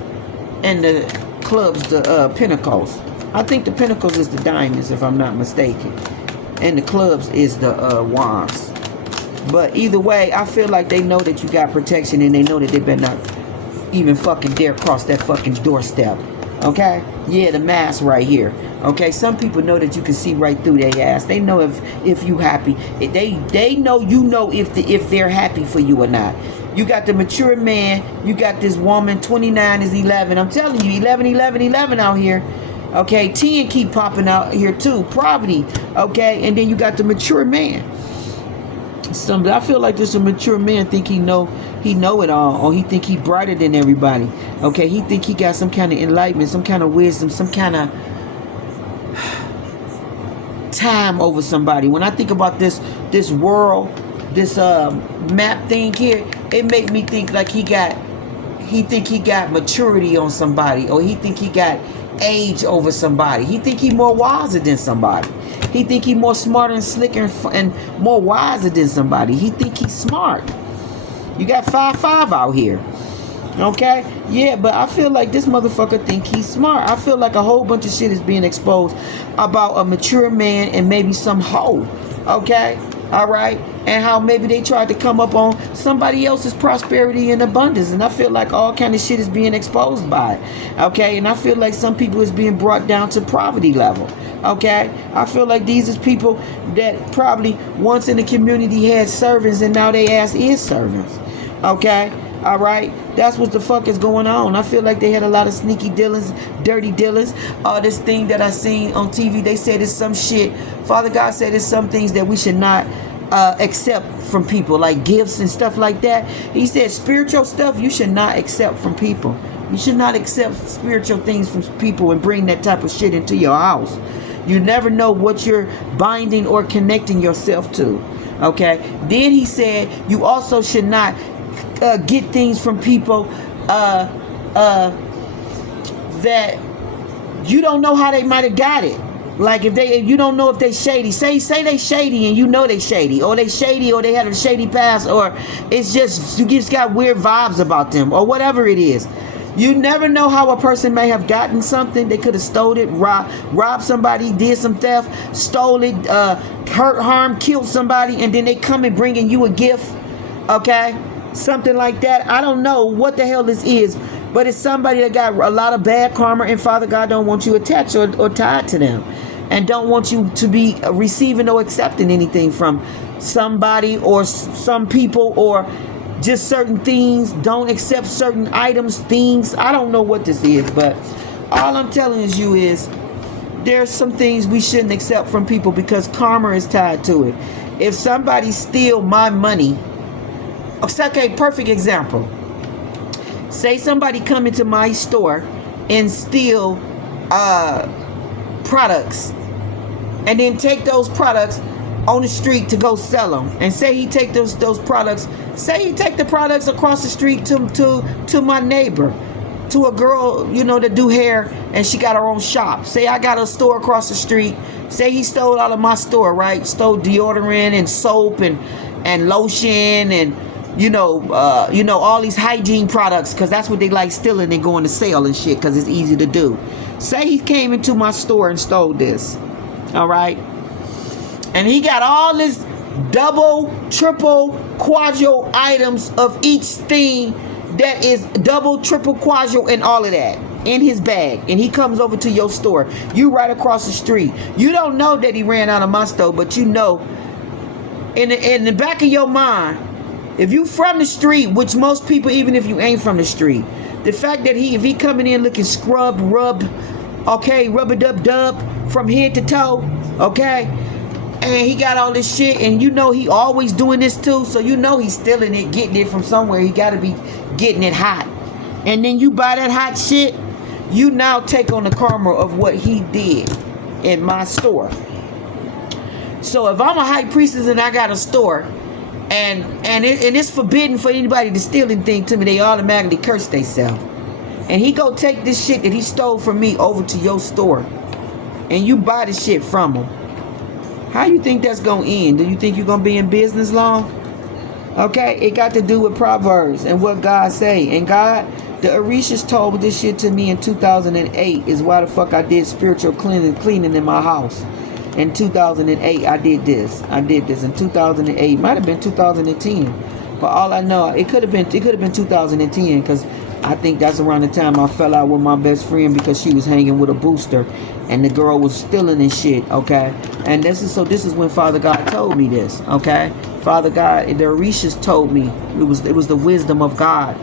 And the clubs, the pentacles. I think the pentacles is the diamonds, if I'm not mistaken. And the clubs is the wands. But either way, I feel like they know that you got protection, and they know that they better not even fucking dare cross that fucking doorstep. Okay? Yeah, the mask right here. Okay? Some people know that you can see right through their ass. They know if you happy. They know you know if they're happy for you or not. You got the mature man. You got this woman. 29 is 11. I'm telling you, 11 out here. Okay, 10 keep popping out here too. Poverty. Okay, and then you got the mature man. I feel like this a mature man think he know it all, or he think he brighter than everybody. Okay, he think he got some kind of enlightenment, some kind of wisdom, some kind of time over somebody. When I think about this world, this map thing here, it make me think like he think he got maturity on somebody, or he think he got age over somebody. He think he more wiser than somebody. He think he more smarter and slicker and more wiser than somebody. He think he's smart. You got 5 out here. Okay? Yeah, but I feel like this motherfucker think he's smart. I feel like a whole bunch of shit is being exposed about a mature man and maybe some hoe. Okay? All right, and how maybe they tried to come up on somebody else's prosperity and abundance, and I feel like all kind of shit is being exposed by it. Okay, and I feel like some people is being brought down to poverty level. Okay, I feel like these is people that probably once in the community had servants, and now they ass is servants. Okay, All right, that's what the fuck is going on. I feel like they had a lot of sneaky dealings, dirty dealings. This thing that I seen on TV, they said it's some shit. Father God said it's some things that we should not accept from people, like gifts and stuff like that. He said spiritual stuff you should not accept from people. You should not accept spiritual things from people and bring that type of shit into your house. You never know what you're binding or connecting yourself to. Okay. Then he said you also should not get things from people that you don't know how they might have got it. Like if you don't know if they shady, say they shady and you know they shady, or they shady, or they had a shady past, or it's just you just got weird vibes about them, or whatever it is. You never know how a person may have gotten something. They could have stole it, robbed somebody, did some theft, stole it, hurt, harm, killed somebody, and then they come and bringing you a gift. Okay. Something like that. I don't know what the hell this is, but it's somebody that got a lot of bad karma, and Father God don't want you attached or tied to them, and don't want you to be receiving or accepting anything from somebody or some people, or just certain things. Don't accept certain items, things. I don't know what this is, but all I'm telling you is there's some things we shouldn't accept from people because karma is tied to it. If somebody steal my money, okay, perfect example. Say somebody come into my store and steal products, and then take those products on the street to go sell them. And say he take those products. Say he take the products across the street to my neighbor, to a girl, that do hair, and she got her own shop. Say I got a store across the street. Say he stole out of my store, right? Stole deodorant and soap and lotion and all these hygiene products, because that's what they like stealing and going to sell and shit, because it's easy to do. Say he came into my store and stole this, all right, and he got all this double, triple, quadruple items of each thing that is double, triple, quadruple, and all of that in his bag, and he comes over to your store. You right across the street. You don't know that he ran out of my store, but you know in the back of your mind, if you from the street, which most people, even if you ain't from the street, the fact that if he coming in looking scrubbed, rubbed, okay, rub-a-dub-dub from head to toe, okay, and he got all this shit, and he always doing this too, so he's stealing it, getting it from somewhere. He got to be getting it hot. And then you buy that hot shit, you now take on the karma of what he did in my store. So if I'm a high priestess and I got a store, and it's forbidden for anybody to steal anything to me, they automatically curse themselves. And he go take this shit that he stole from me over to your store, and you buy the shit from him. How you think that's gonna end? Do you think you're gonna be in business long? Okay, it got to do with Proverbs and what God say. And God, the Orishas told this shit to me in 2008 is why the fuck I did spiritual cleaning in my house. In 2008, I did this in 2008. Might have been 2010, but all I know, it could have been 2010, because I think that's around the time I fell out with my best friend because she was hanging with a booster, and the girl was stealing and shit. Okay, and this is when Father God told me this. Okay, Father God, the Orishas told me it was the wisdom of God.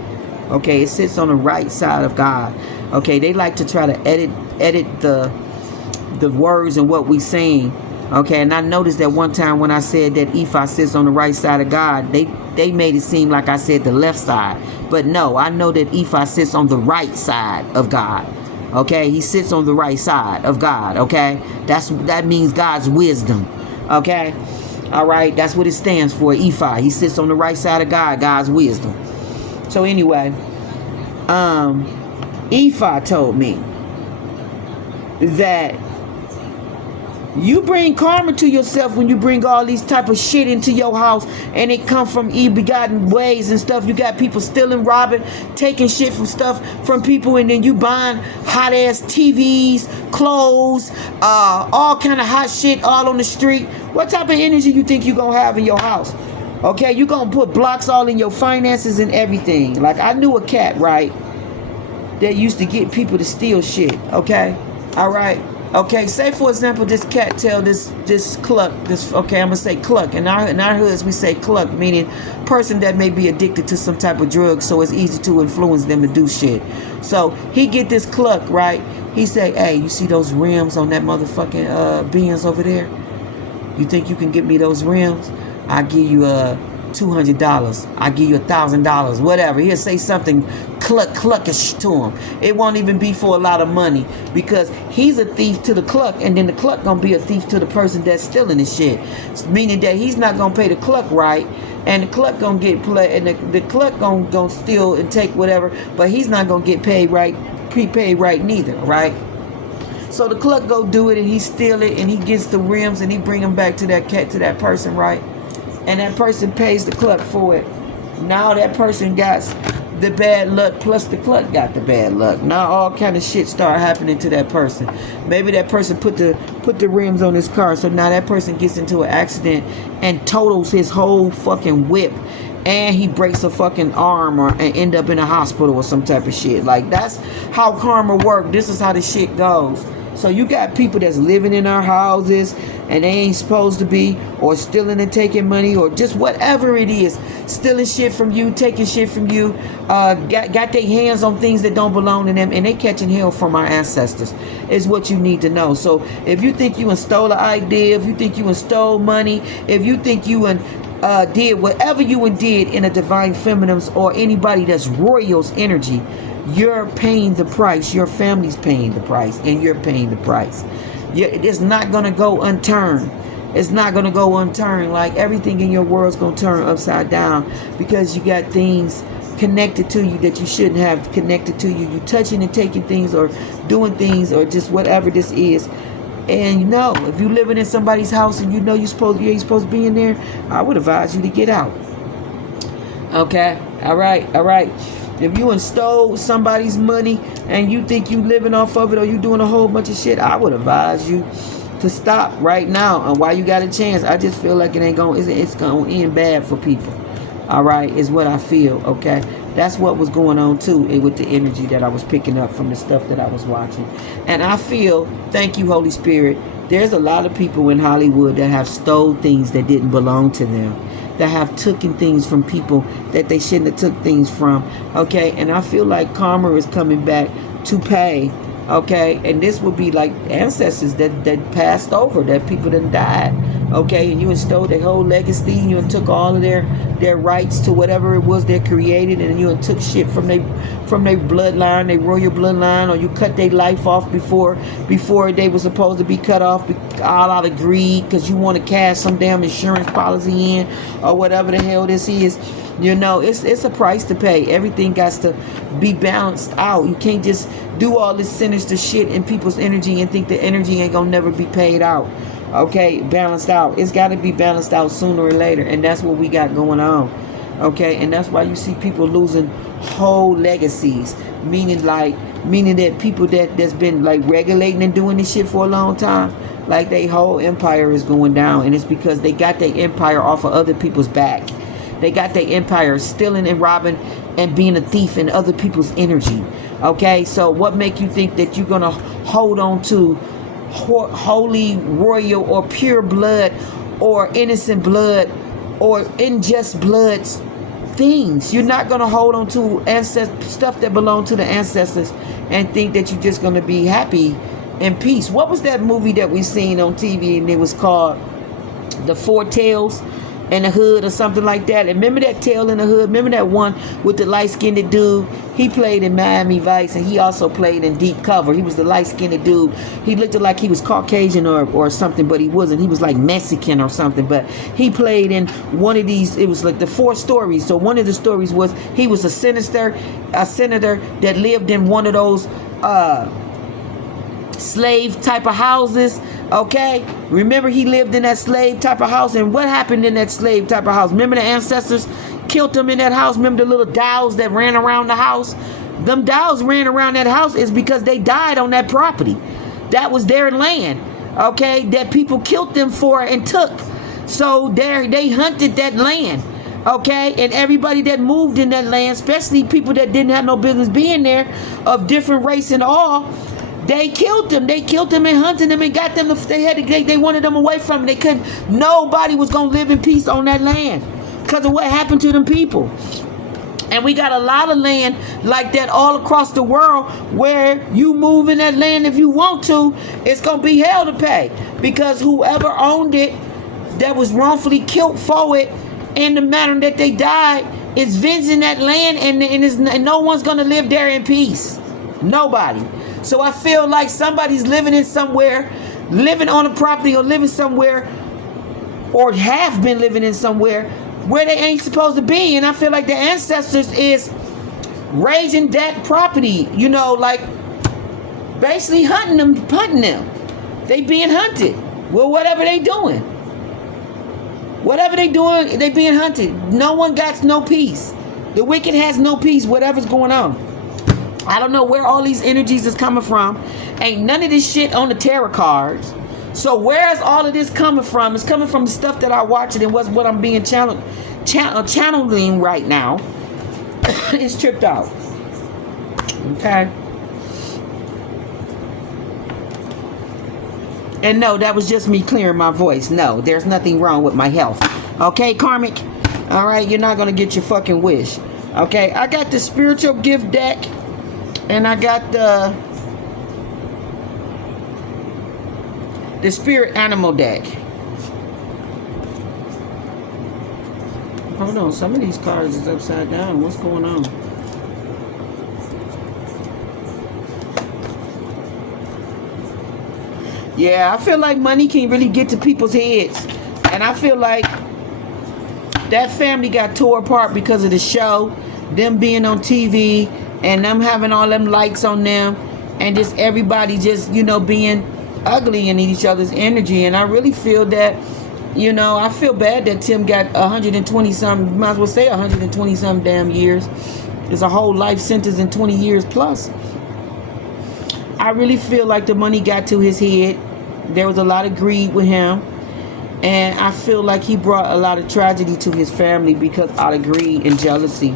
Okay, it sits on the right side of God. Okay, they like to try to edit the words and what we saying. Okay, and I noticed that one time when I said that Ephi sits on the right side of God, they made it seem like I said the left side. But no, I know that Ephi sits on the right side of God. Okay, he sits on the right side of God. Okay, that means God's wisdom. Okay, all right, that's what it stands for. Ephi, he sits on the right side of God, God's wisdom. So anyway, Ephi told me that you bring karma to yourself when you bring all these type of shit into your house, and it come from ill-begotten ways and stuff. You got people stealing, robbing, taking shit from stuff from people, and then you buying hot ass TVs, clothes, all kind of hot shit all on the street. What type of energy you think you gonna have in your house? Okay, you gonna put blocks all in your finances and everything. Like, I knew a cat, right, that used to get people to steal shit. Okay, all right. Okay, say for example, this cat tell this cluck, this, okay, I'm gonna say cluck. In our hoods we say cluck, meaning person that may be addicted to some type of drug, so it's easy to influence them to do shit. So he get this cluck, right? He say, hey, you see those rims on that motherfucking Benz over there? You think you can get me those rims? I'll give you $200. I'll give you $1,000, whatever. He'll say something cluckish to him. It won't even be for a lot of money, because he's a thief to the cluck, and then the cluck gonna be a thief to the person that's stealing his shit. Meaning that he's not gonna pay the cluck right, and the cluck gonna get and the cluck gonna steal and take whatever, but he's not gonna get paid right, prepaid right neither, right? So the cluck go do it, and he steal it, and he gets the rims, and he bring them back to that cat, to that person, right? And that person pays the cluck for it. Now that person got the bad luck, plus the cluck got the bad luck. Now all kind of shit start happening to that person. Maybe that person put the rims on his car, so now that person gets into an accident and totals his whole fucking whip, and he breaks a fucking arm and end up in a hospital or some type of shit. Like, that's how karma works. This is how the shit goes. So you got people that's living in our houses and they ain't supposed to be, or stealing and taking money, or just whatever it is, stealing shit from you, taking shit from you, got their hands on things that don't belong to them, and they catching hell from our ancestors, is what you need to know. So if you think you stole an idea, if you think you stole money, if you think you did whatever you did in a divine feminine's or anybody that's royal's energy, you're paying the price. Your family's paying the price, and you're paying the price. It's not going to go unturned. It's not going to go unturned. Like, everything in your world's going to turn upside down, because you got things connected to you that you shouldn't have connected to you. You touching and taking things, or doing things, or just whatever this is. And if you're living in somebody's house and you ain't supposed to be in there, I would advise you to get out. Okay? All right. If you stole somebody's money and you think you living off of it, or you doing a whole bunch of shit, I would advise you to stop right now. And while you got a chance, I just feel like it's going to end bad for people. All right, is what I feel. Okay, that's what was going on too with the energy that I was picking up from the stuff that I was watching. And I feel, thank you, Holy Spirit, there's a lot of people in Hollywood that have stole things that didn't belong to them, that have taken things from people that they shouldn't have took things from. Okay, and I feel like karma is coming back to pay. Okay, and this would be like ancestors that passed over, that people that died. Okay, and you stole their whole legacy, and you took all of their rights to whatever it was they created, and you took shit from their bloodline, their royal bloodline, or you cut their life off before they were supposed to be cut off, all out of greed, because you want to cash some damn insurance policy in, or whatever the hell this is. It's a price to pay. Everything got to be balanced out. You can't just do all this sinister shit in people's energy and think the energy ain't gonna never be paid out. Okay, balanced out. It's got to be balanced out sooner or later, and that's what we got going on. Okay, and that's why you see people losing whole legacies, meaning that people that's been like regulating and doing this shit for a long time, like their whole empire is going down, and it's because they got their empire off of other people's back. They got their empire stealing and robbing and being a thief in other people's energy. Okay, so what make you think that you're gonna hold on to holy, royal, or pure blood, or innocent blood, or unjust bloods things? You're not gonna hold on to stuff that belong to the ancestors and think that you're just gonna be happy and peace. What was that movie that we seen on TV, and it was called The Four Tales in the Hood, or something like that? And remember that Tale in the Hood? Remember that one with the light-skinned dude? He played in Miami Vice, and he also played in Deep Cover. He was the light-skinned dude. He looked like he was Caucasian or something, but he wasn't. He was like Mexican or something. But he played in one of these. It was like the 4 stories. So one of the stories was he was a senator that lived in one of those slave type of houses. Okay, remember, he lived in that slave type of house, and what happened in that slave type of house? Remember, the ancestors killed them in that house. Remember the little dolls that ran around the house? Them dolls ran around that house is because they died on that property. That was their land, okay, that people killed them for and took. So they hunted that land, okay, and everybody that moved in that land, especially people that didn't have no business being there, of different race and all, They killed them. They killed them and hunted them and got them. They wanted them away from it. They couldn't. Nobody was gonna live in peace on that land because of what happened to them people. And we got a lot of land like that all across the world where you move in that land if you want to, it's going to be hell to pay. Because whoever owned it that was wrongfully killed for it in the manner that they died is venting that land, and no one's going to live there in peace. Nobody. So I feel like somebody's living on a property or living somewhere, or have been living in somewhere where they ain't supposed to be. And I feel like the ancestors is raising that property, like basically hunting them. They being hunted. Well, whatever they doing, they being hunted. No one got no peace. The wicked has no peace, whatever's going on. I don't know where all these energies is coming from. Ain't none of this shit on the tarot cards. So where's all of this coming from? It's coming from the stuff that I watch and what I'm being channeling right now. It's tripped out. Okay. And no, that was just me clearing my voice. No, there's nothing wrong with my health. Okay, Karmic? Alright, you're not going to get your fucking wish. Okay, I got the spiritual gift deck. And I got the spirit animal deck. Hold on, some of these cards is upside down. What's going on? Yeah, I feel like money can really get to people's heads. And I feel like that family got tore apart because of the show, them being on TV, and them having all them likes on them, and just everybody just, being ugly in each other's energy. And I really feel that, I feel bad that Tim got 120 something, might as well say 120 something damn years. It's a whole life sentence in 20 years plus. I really feel like the money got to his head. There was a lot of greed with him. And I feel like he brought a lot of tragedy to his family because out of greed and jealousy.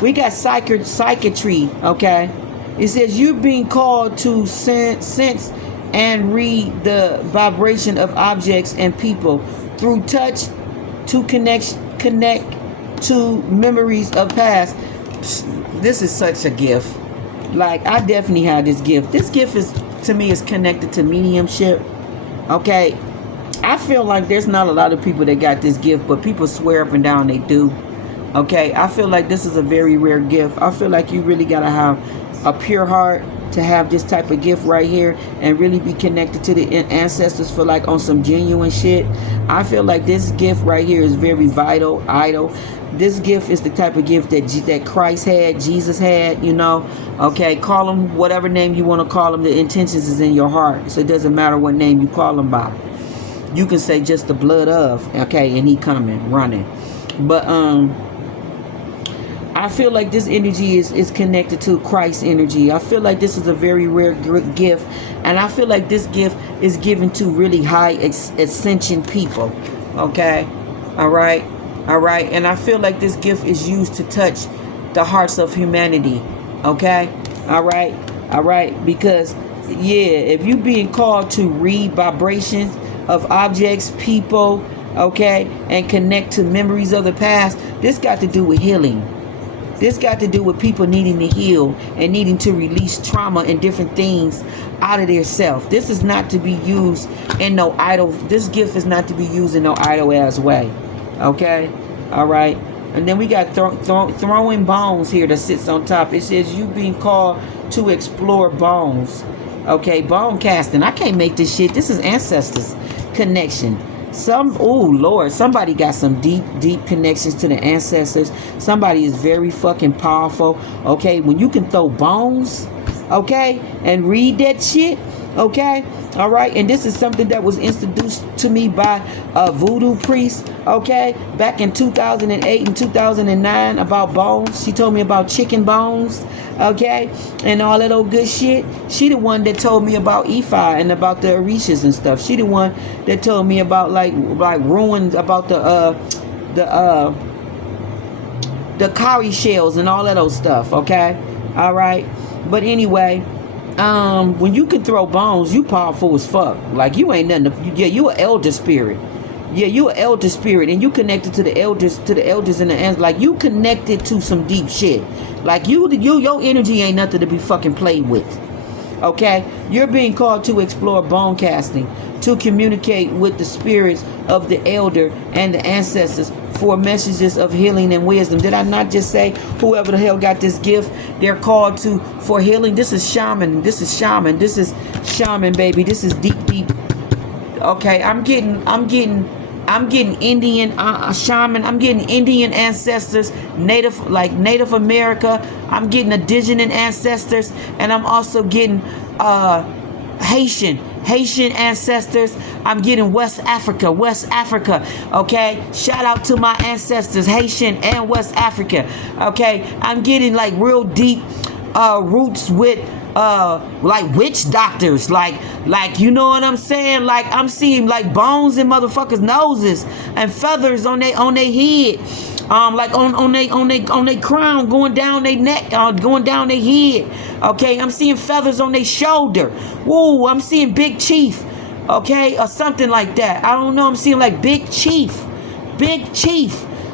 We got psychiatry, okay? It says you're being called to sense and read the vibration of objects and people through touch to connect to memories of past. This is such a gift. Like, I definitely had this gift. This gift is, to me, is connected to mediumship. Okay, I feel like there's not a lot of people that got this gift, but people swear up and down they do. Okay, I feel like this is a very rare gift. I feel like you really gotta have a pure heart to have this type of gift right here and really be connected to the ancestors for like on some genuine shit. I feel like this gift right here is very vital. This gift is the type of gift that Christ had, Jesus had, Okay, call them whatever name you want to call them. The intentions is in your heart, so it doesn't matter what name you call them by. You can say just the blood of, okay, and he coming, running. But I feel like this energy is connected to Christ's energy. I feel like this is a very rare gift. And I feel like this gift is given to really high ascension people. Okay? Alright? Alright? And I feel like this gift is used to touch the hearts of humanity. Okay? Alright? Alright? Because, yeah, if you're being called to read vibrations of objects, people, okay, and connect to memories of the past, this got to do with healing. This got to do with people needing to heal and needing to release trauma and different things out of their self. This is not to be used in no idle. This gift is not to be used in no idle ass way. Okay? All right? And then we got throwing bones here that sits on top. It says you being called to explore bones. Okay? Bone casting. I can't make this shit. This is ancestors connection. Lord, somebody got some deep connections to the ancestors. Somebody is very fucking powerful. Okay, when you can throw bones, okay, and read that shit, okay, all right. And this is something that was introduced to me by a voodoo priest, okay, back in 2008 and 2009 about bones. She told me about chicken bones, okay, and all that old good shit. She the one that told me about Ifa and about the Orishas and stuff. She the one that told me about like ruins, about the cowrie shells and all that old stuff, okay. All right. But anyway, when you can throw bones, you powerful as fuck. Like you ain't nothing yeah, you an elder spirit. Yeah, you an elder spirit, and you connected to the elders and the ends. Like you connected to some deep shit. Like your energy ain't nothing to be fucking played with. Okay, you're being called to explore bone casting, to communicate with the spirits of the elder and the ancestors for messages of healing and wisdom. Did I not just say whoever the hell got this gift, they're called to for healing? This is shaman. This is shaman. This is shaman, baby. This is deep. Okay, I'm getting Indian shaman. I'm getting Indian ancestors, Native America. I'm getting indigenous ancestors, and I'm also getting Haitian ancestors. I'm getting West Africa. Okay, shout out to my ancestors, Haitian and West Africa. Okay, I'm getting like real deep roots with like witch doctors, like you know what I'm saying? Like I'm seeing like bones in motherfuckers' noses and feathers on their head, like on their crown, going down their neck, going down their head. Okay, I'm seeing feathers on their shoulder. Whoa, I'm seeing Big Chief. Okay, or something like that. I don't know. I'm seeing like Big Chief.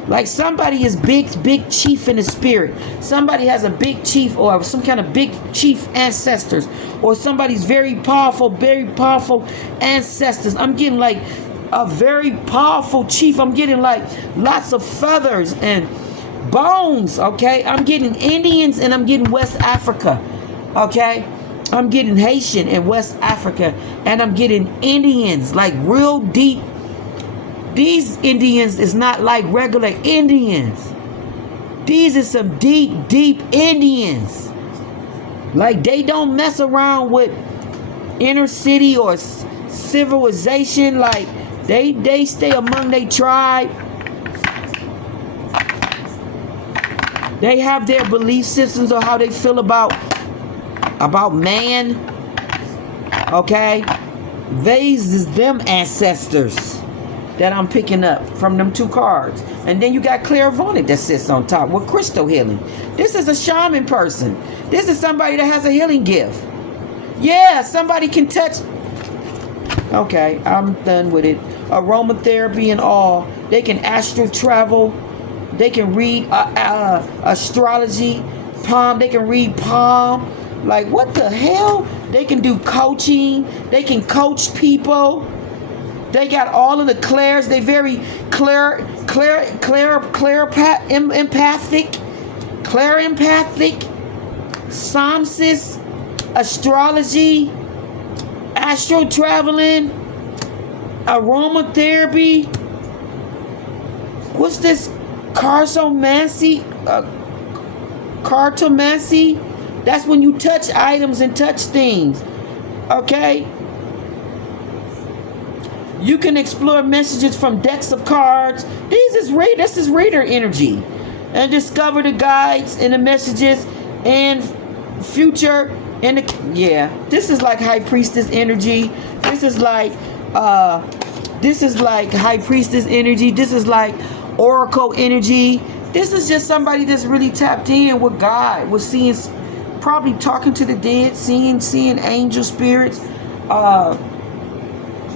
Like somebody is big chief in the spirit. Somebody has a big chief or some kind of big chief ancestors, or somebody's very powerful ancestors. I'm getting like a very powerful chief. I'm getting like lots of feathers and bones. Okay, I'm getting Indians and I'm getting West Africa. Okay, I'm getting Haitian and West Africa, and I'm getting Indians, like real deep. These Indians is not like regular Indians. These are some deep Indians. Like they don't mess around with inner city or civilization. Like they stay among their tribe. They have their belief systems or how they feel about man. Okay? These is them ancestors that I'm picking up from them two cards. And then you got clairvoyant that sits on top with crystal healing. This is a shaman person. This is somebody that has a healing gift. Yeah, somebody can touch. Okay, I'm done with it. Aromatherapy and all. They can astral travel. They can read astrology, palm. They can read palm. Like what the hell? They can do coaching. They can coach people. They got all of the clairs. They very empathic, psalmist, astrology, astral traveling, aromatherapy. What's this? Cartomancy. That's when you touch items and touch things. Okay. You can explore messages from decks of cards. This is reader energy, and discover the guides and the messages and future. And this is like high priestess energy. This is like high priestess energy. This is like oracle energy. This is just somebody that's really tapped in with God, with seeing, probably talking to the dead, seeing angel spirits.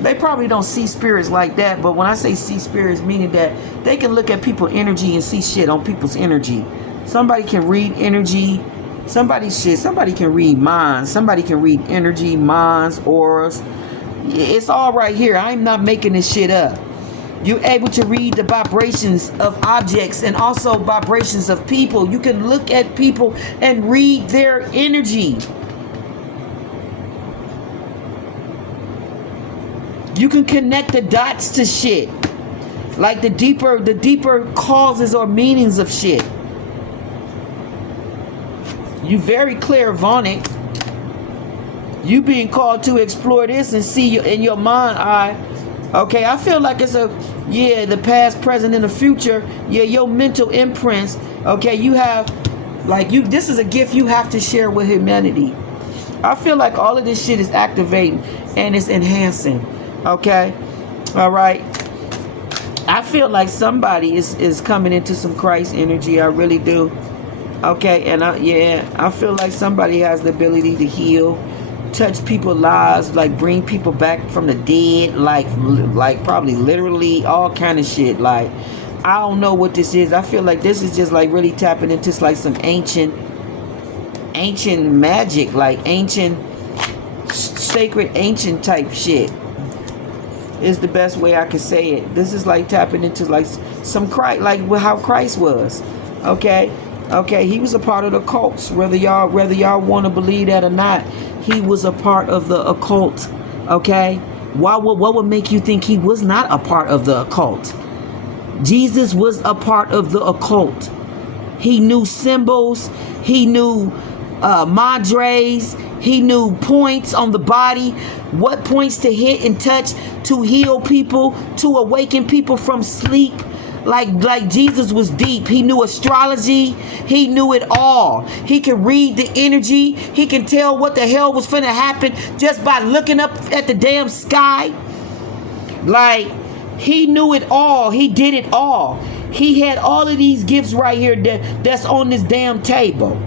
They probably don't see spirits like that, but when I say see spirits, meaning that they can look at people's energy and see shit on people's energy. Somebody can read energy. Somebody can read minds. Somebody can read energy, minds, auras. It's all right here. I'm not making this shit up. You're able to read the vibrations of objects and also vibrations of people. You can look at people and read their energy. You can connect the dots to shit. Like the deeper causes or meanings of shit. You very clairvoyant. You being called to explore this and see in your mind eye. Okay, I feel like it's the past, present, and the future. Yeah, your mental imprints. Okay, you have this is a gift you have to share with humanity. I feel like all of this shit is activating and it's enhancing. Okay, all right. I feel like somebody is coming into some Christ energy. I really do. Okay, and I feel like somebody has the ability to heal, touch people's lives, like bring people back from the dead, like probably literally all kind of shit. Like, I don't know what this is. I feel like this is just like really tapping into like some ancient magic, like ancient sacred ancient type shit is the best way I could say it. This is like tapping into like some Christ, like how Christ was. Okay, he was a part of the cults. Whether y'all want to believe that or not, he was a part of the occult. Okay, what would make you think he was not a part of the occult? Jesus was a part of the occult. He knew symbols. He knew madres. He knew points on the body, what points to hit and touch to heal people, to awaken people from sleep. Like Jesus was deep. He knew astrology. He knew it all. He could read the energy. He can tell what the hell was finna happen just by looking up at the damn sky. Like, he knew it all. He did it all. He had all of these gifts right here that's on this damn table.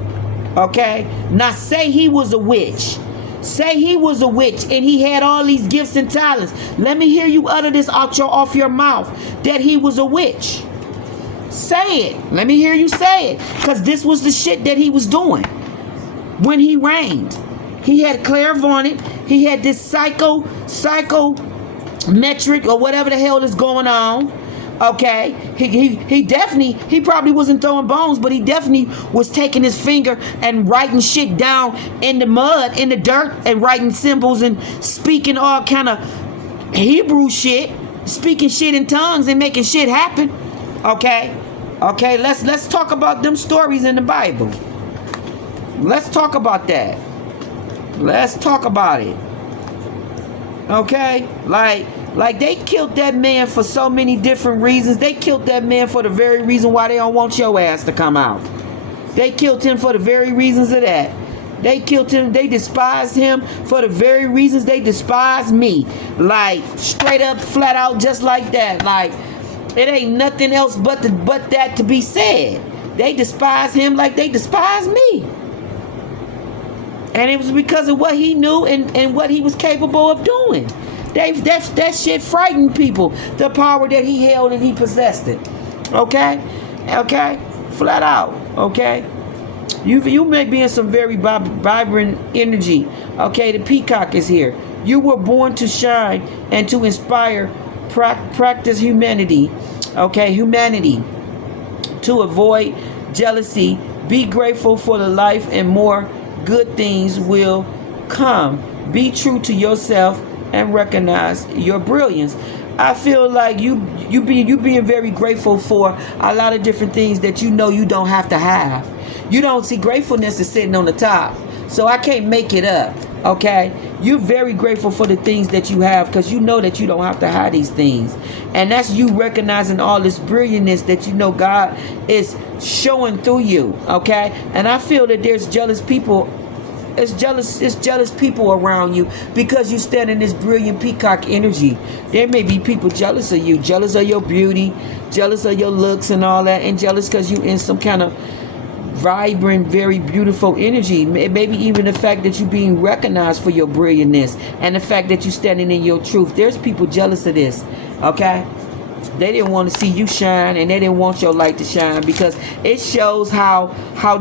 Okay? Now say he was a witch. Say he was a witch and he had all these gifts and talents. Let me hear you utter this off your mouth that he was a witch. Say it. Let me hear you say it. Because this was the shit that he was doing when he reigned. He had clairvoyant. He had this psychometric or whatever the hell is going on. Okay, he probably wasn't throwing bones, but he definitely was taking his finger and writing shit down in the mud, in the dirt, and writing symbols and speaking all kind of Hebrew shit, speaking shit in tongues and making shit happen. Okay, let's talk about them stories in the Bible. Let's talk about that. Let's talk about it. Okay, like they killed that man for so many different reasons. They killed that man for the very reason why they don't want your ass to come out. They killed him for the very reasons of that. They killed him. They despised him for the very reasons they despise me. Like, straight up, flat out, just like that. Like, it ain't nothing else but that to be said. They despise him like they despise me. And it was because of what he knew and what he was capable of doing. That shit frightened people. The power that he held and he possessed it. Okay? Flat out. Okay? You may be in some very vibrant energy. Okay? The peacock is here. You were born to shine and to inspire, practice humanity. Okay? Humanity. To avoid jealousy. Be grateful for the life and more good things will come. Be true to yourself and recognize your brilliance. I feel like you being very grateful for a lot of different things that you know you don't have to have. You don't see gratefulness is sitting on the top. So I can't make it up. Okay? You're very grateful for the things that you have because you know that you don't have to have these things. And that's you recognizing all this brilliance that you know God is showing through you. Okay? And I feel that there's jealous people. It's jealous people around you because you stand in this brilliant peacock energy. There may be people jealous of you, jealous of your beauty, jealous of your looks and all that, and jealous because you in some kind of vibrant, very beautiful energy. Maybe even the fact that you're being recognized for your brilliantness and the fact that you're standing in your truth. There's people jealous of this. Okay? They didn't want to see you shine and they didn't want your light to shine because it shows how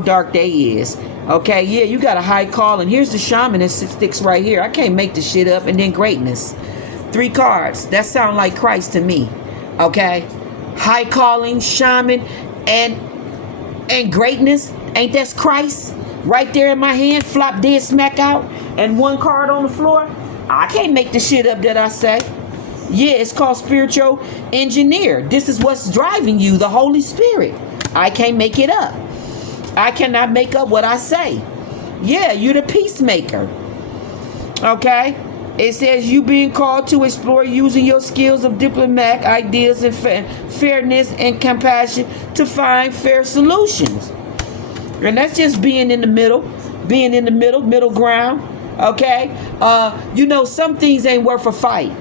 dark they is. Okay, yeah, you got a high calling. Here's the shaman that sticks right here. I can't make this shit up. And then greatness. 3 cards. That sound like Christ to me. Okay? High calling, shaman, and greatness. Ain't that Christ? Right there in my hand, flop dead smack out, and 1 card on the floor. I can't make the shit up that I say. Yeah, it's called spiritual engineer. This is what's driving you, the Holy Spirit. I can't make it up. I cannot make up what I say. Yeah, you're the peacemaker. Okay? It says you being called to explore using your skills of diplomatic ideas and fairness and compassion to find fair solutions. And that's just being in the middle. Being in the middle ground. Okay? You know, some things ain't worth a fight.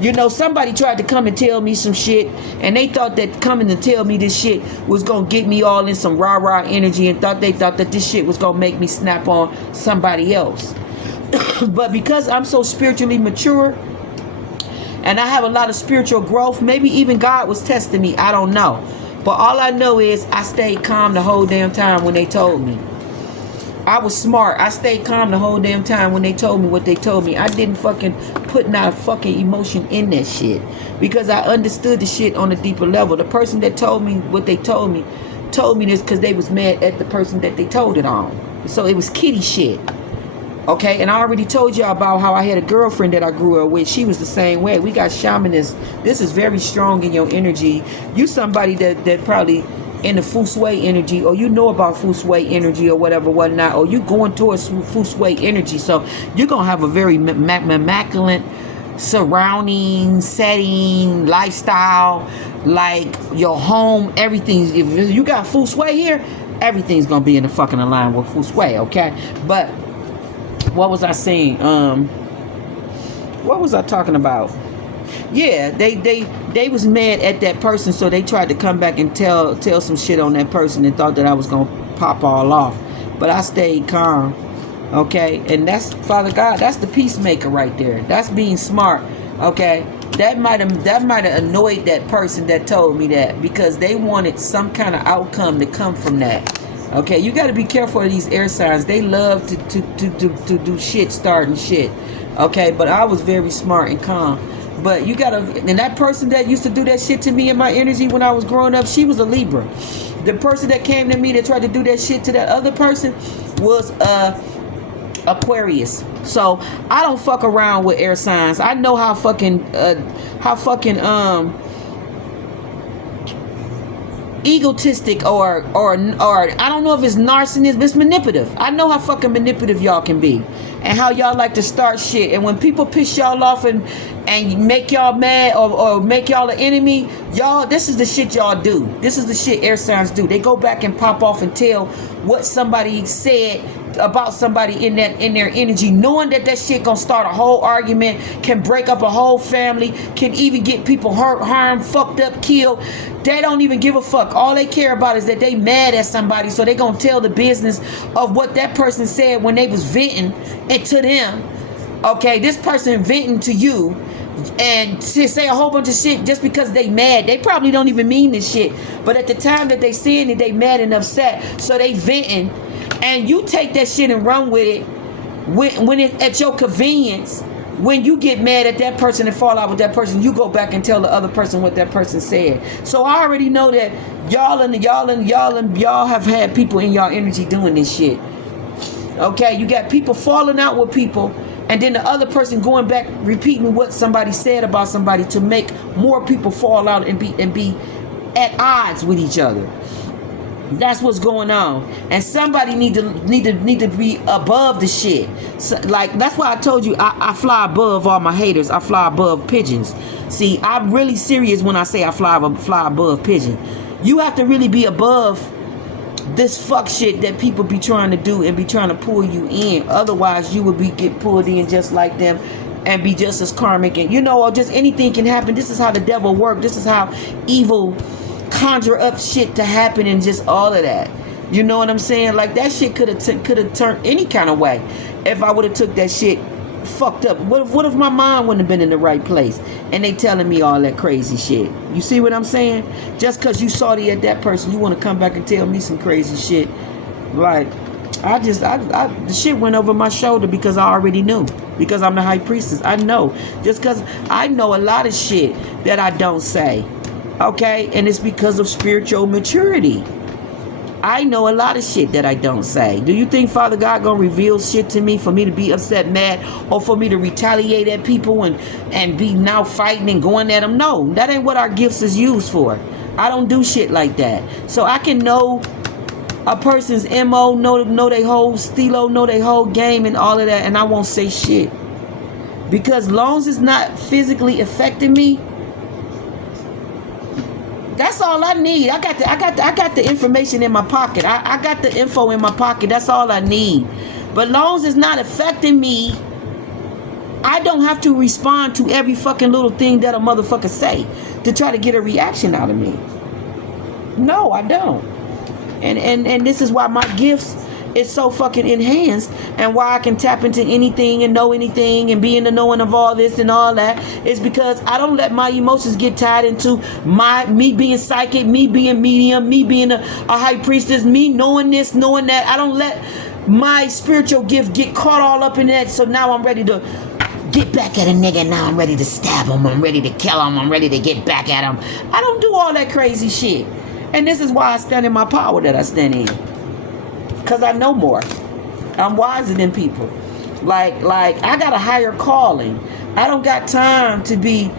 You know, somebody tried to come and tell me some shit, and they thought that coming to tell me this shit was gonna get me all in some rah-rah energy, and they thought that this shit was gonna make me snap on somebody else. But because I'm so spiritually mature and I have a lot of spiritual growth, maybe even God was testing me, I don't know. But all I know is I stayed calm the whole damn time when they told me. I was smart. I stayed calm the whole damn time when they told me what they told me. I didn't fucking put not a fucking emotion in that shit, because I understood the shit on a deeper level. The person that told me what they told me this because they was mad at the person that they told it on. So it was kitty shit. Okay, and I already told y'all about how I had a girlfriend that I grew up with. She was the same way. We got shamanist. This is very strong in your energy. You somebody that probably in the feng shui energy, or you know about feng shui energy or whatnot, or you going towards feng shui energy. So you're going to have a very immaculate surrounding, setting, lifestyle, like your home, everything. If you got feng shui here, everything's going to be in the fucking line with feng shui, okay? But what was I saying? What was I talking about? Yeah, they was mad at that person, so they tried to come back and tell some shit on that person and thought that I was gonna pop all off. But I stayed calm. Okay, and that's Father God, that's the peacemaker right there. That's being smart. Okay. That might have annoyed that person that told me that, because they wanted some kind of outcome to come from that. Okay, you got to be careful of these air signs. They love to do shit, starting shit. Okay, but I was very smart and calm. But you got to, and that person that used to do that shit to me in my energy when I was growing up, she was a Libra. The person that came to me that tried to do that shit to that other person was Aquarius. So I don't fuck around with air signs. I know how fucking egotistic or I don't know if it's narcissistic, but it's manipulative. I know how fucking manipulative y'all can be, and how y'all like to start shit. And when people piss y'all off and make y'all mad or make y'all an enemy, y'all, this is the shit y'all do. This is the shit air signs do. They go back and pop off and tell what somebody said about somebody in their energy, knowing that shit gonna start a whole argument, can break up a whole family, can even get people hurt, harmed, fucked up, killed. They don't even give a fuck. All they care about is that they mad at somebody, so they gonna tell the business of what that person said when they was venting and to them. Okay, this person venting to you and to say a whole bunch of shit just because they mad. They probably don't even mean this shit, but at the time that they saying it, they mad and upset, so they venting. And you take that shit and run with it when it at your convenience. When you get mad at that person and fall out with that person, you go back and tell the other person what that person said. So I already know that y'all have had people in y'all energy doing this shit. Okay, you got people falling out with people, and then the other person going back repeating what somebody said about somebody to make more people fall out and be at odds with each other. That's what's going on, and somebody need to be above the shit. So, like, that's why I told you I fly above all my haters. I fly above pigeons. See, I'm really serious when I say I fly above pigeon. You have to really be above this fuck shit that people be trying to do and be trying to pull you in. Otherwise, you would get pulled in just like them and be just as karmic, and or just anything can happen. This is how the devil works. This is how evil conjure up shit to happen, and just all of that. You know what I'm saying? Like, that shit could have turned any kind of way if I would have took that shit fucked up. What if my mind wouldn't have been in the right place and they telling me all that crazy shit? You see what I'm saying? Just because you salty at that person, you want to come back and tell me some crazy shit. Like, the shit went over my shoulder because I already knew. Because I'm the high priestess. I know. Just because I know a lot of shit that I don't say. Okay, and it's because of spiritual maturity. I know a lot of shit that I don't say. Do you think Father God gonna reveal shit to me for me to be upset, mad, or for me to retaliate at people and be now fighting and going at them? No, that ain't what our gifts is used for. I don't do shit like that. So I can know a person's MO, know they whole stilo, know they whole game and all of that, and I won't say shit. Because long as it's not physically affecting me, that's all I need. I got the information in my pocket. I got the info in my pocket. That's all I need. But long as it's not affecting me, I don't have to respond to every fucking little thing that a motherfucker say to try to get a reaction out of me. No, I don't. And this is why my gifts is so fucking enhanced, and why I can tap into anything and know anything and be in the knowing of all this and all that is because I don't let my emotions get tied into me being psychic, me being medium, me being a high priestess, me knowing this, knowing that. I don't let my spiritual gift get caught all up in that. So now I'm ready to get back at a nigga. Now I'm ready to stab him. I'm ready to kill him. I'm ready to get back at him. I don't do all that crazy shit. And this is why I stand in my power that I stand in. Because I know more. I'm wiser than people. Like I got a higher calling. I don't got time to be.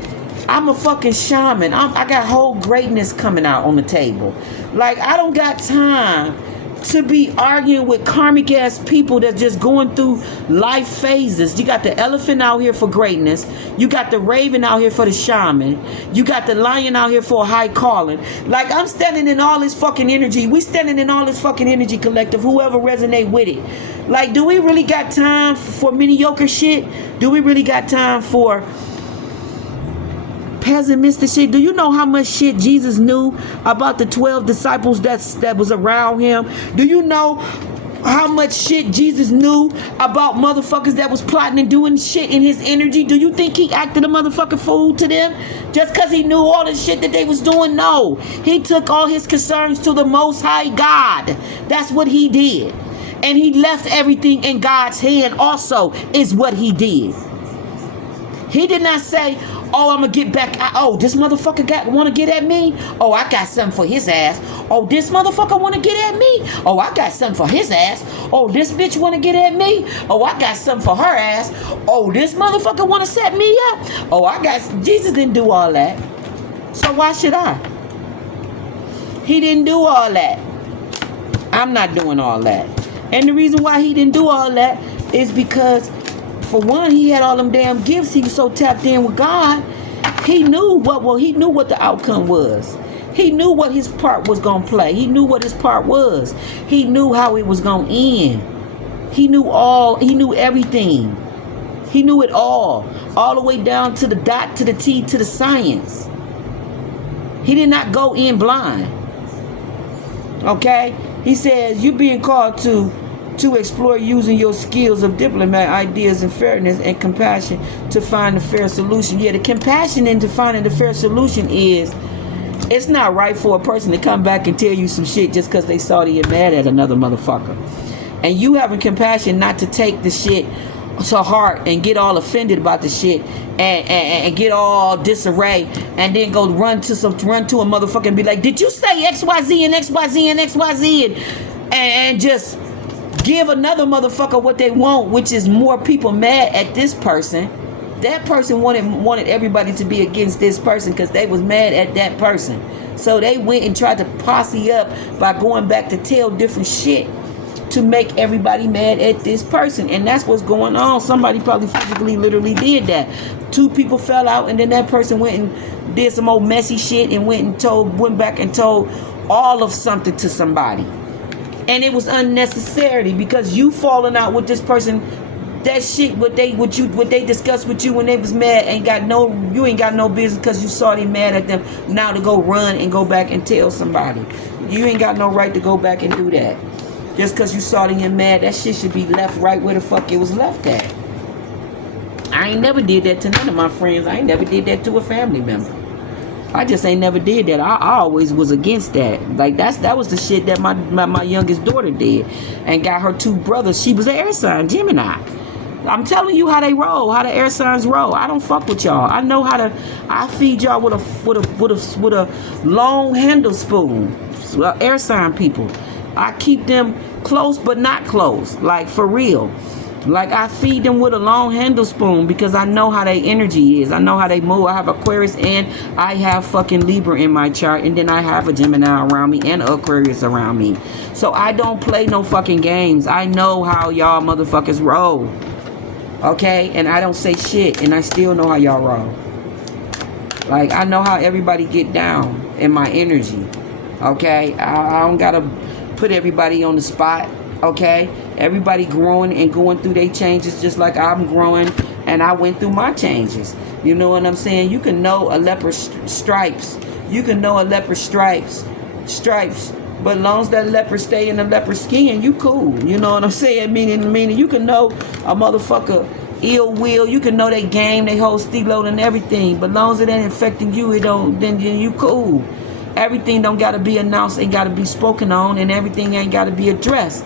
I'm a fucking shaman. I got whole greatness coming out on the table. Like, I don't got time to be arguing with karmic ass people that's just going through life phases. You got the elephant out here for greatness. You got the raven out here for the shaman. You got the lion out here for a high calling. Like, I'm standing in all this fucking energy. We standing in all this fucking energy, collective. Whoever resonate with it. Like, do we really got time for mediocre shit? Do we really got time for pessimistic shit? Do you know how much shit Jesus knew about the 12 disciples that was around him? Do you know how much shit Jesus knew about motherfuckers that was plotting and doing shit in his energy? Do you think he acted a motherfucking fool to them just because he knew all the shit that they was doing? No. He took all his concerns to the Most High God. That's what he did. And he left everything in God's hand also, is what he did. He did not say, oh, I'm gonna get back. Oh, this motherfucker wanna get at me? Oh, I got something for his ass. Oh, this motherfucker wanna get at me? Oh, I got something for his ass. Oh, this bitch wanna get at me? Oh, I got something for her ass. Oh, this motherfucker wanna set me up? Oh, Jesus didn't do all that. So why should I? He didn't do all that. I'm not doing all that. And the reason why he didn't do all that is because, for one, he had all them damn gifts. He was so tapped in with God. He knew what the outcome was. He knew what his part was gonna play. He knew what his part was. He knew how it was gonna end. He knew everything. He knew it all the way down to the dot, to the T, to the science. He did not go in blind. Okay? He says, you being called to explore using your skills of diplomat, ideas, and fairness and compassion to find a fair solution. Yeah, the compassion into finding the fair solution is, it's not right for a person to come back and tell you some shit just because they salty and mad at another motherfucker. And you having compassion not to take the shit to heart and get all offended about the shit and get all disarray and then go run to a motherfucker and be like, did you say XYZ and XYZ and XYZ and just give another motherfucker what they want, which is more people mad at this person. That person wanted everybody to be against this person because they was mad at that person. So they went and tried to posse up by going back to tell different shit to make everybody mad at this person. And that's what's going on. Somebody probably physically literally did that. Two people fell out and then that person went and did some old messy shit and went back and told all of something to somebody. And it was unnecessary because you falling out with this person, that shit what they discussed with you when they was mad you ain't got no business because you saw they mad at them now to go run and go back and tell somebody. You ain't got no right to go back and do that. Just because you saw them mad, that shit should be left right where the fuck it was left at. I ain't never did that to none of my friends. I ain't never did that to a family member. I just ain't never did that. I always was against that. Like that was the shit that my youngest daughter did and got her two brothers. She was an air sign, Gemini. I'm telling you how they roll, how the air signs roll. I don't fuck with y'all. I know how to. I feed y'all with a long handle spoon. Air sign people. I keep them close but not close. Like for real. Like I feed them with a long handle spoon because I know how their energy is. I know how they move. I have Aquarius and I have fucking Libra in my chart, and then I have a Gemini around me and Aquarius around me. So I don't play no fucking games. I know how y'all motherfuckers roll. Okay? And I don't say shit, and I still know how y'all roll. Like I know how everybody get down in my energy. Okay? I don't gotta put everybody on the spot. Okay? Everybody growing and going through their changes just like I'm growing And I went through my changes. You know what I'm saying? You can know a leopard's stripes. You can know a leopard's stripes. But as long as that leopard stay in the leopard skin, you cool. You know what I'm saying? Meaning you can know a motherfucker ill will. You can know they game, they whole stilo and everything. But as long as it ain't affecting you, it don't. Then you cool. Everything don't gotta be announced, ain't gotta be spoken on, and everything ain't gotta be addressed.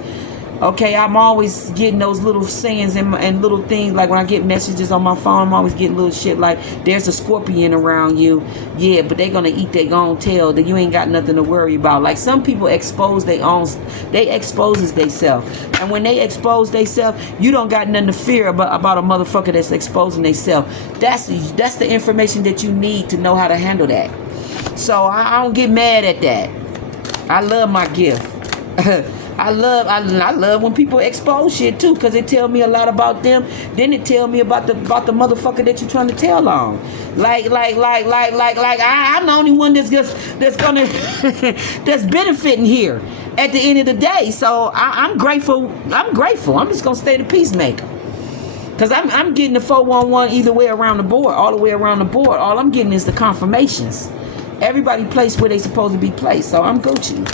Okay, I'm always getting those little sayings and little things, like when I get messages on my phone, I'm always getting little shit like, there's a scorpion around you. Yeah, but they gonna eat their own tail, that you ain't got nothing to worry about. Like, some people exposes themselves. And when they expose themselves, you don't got nothing to fear about a motherfucker that's exposing themselves. That's the information that you need to know how to handle that. So I don't get mad at that. I love my gift. I love when people expose shit too, because it tell me a lot about them. Then it tell me about the motherfucker that you're trying to tell on. Like I'm the only one that's gonna that's benefiting here at the end of the day. So I'm grateful. I'm just gonna stay the peacemaker. Cause I'm getting the 411 either way around the board, all the way around the board. All I'm getting is the confirmations. Everybody placed where they supposed to be placed. So I'm Gucci.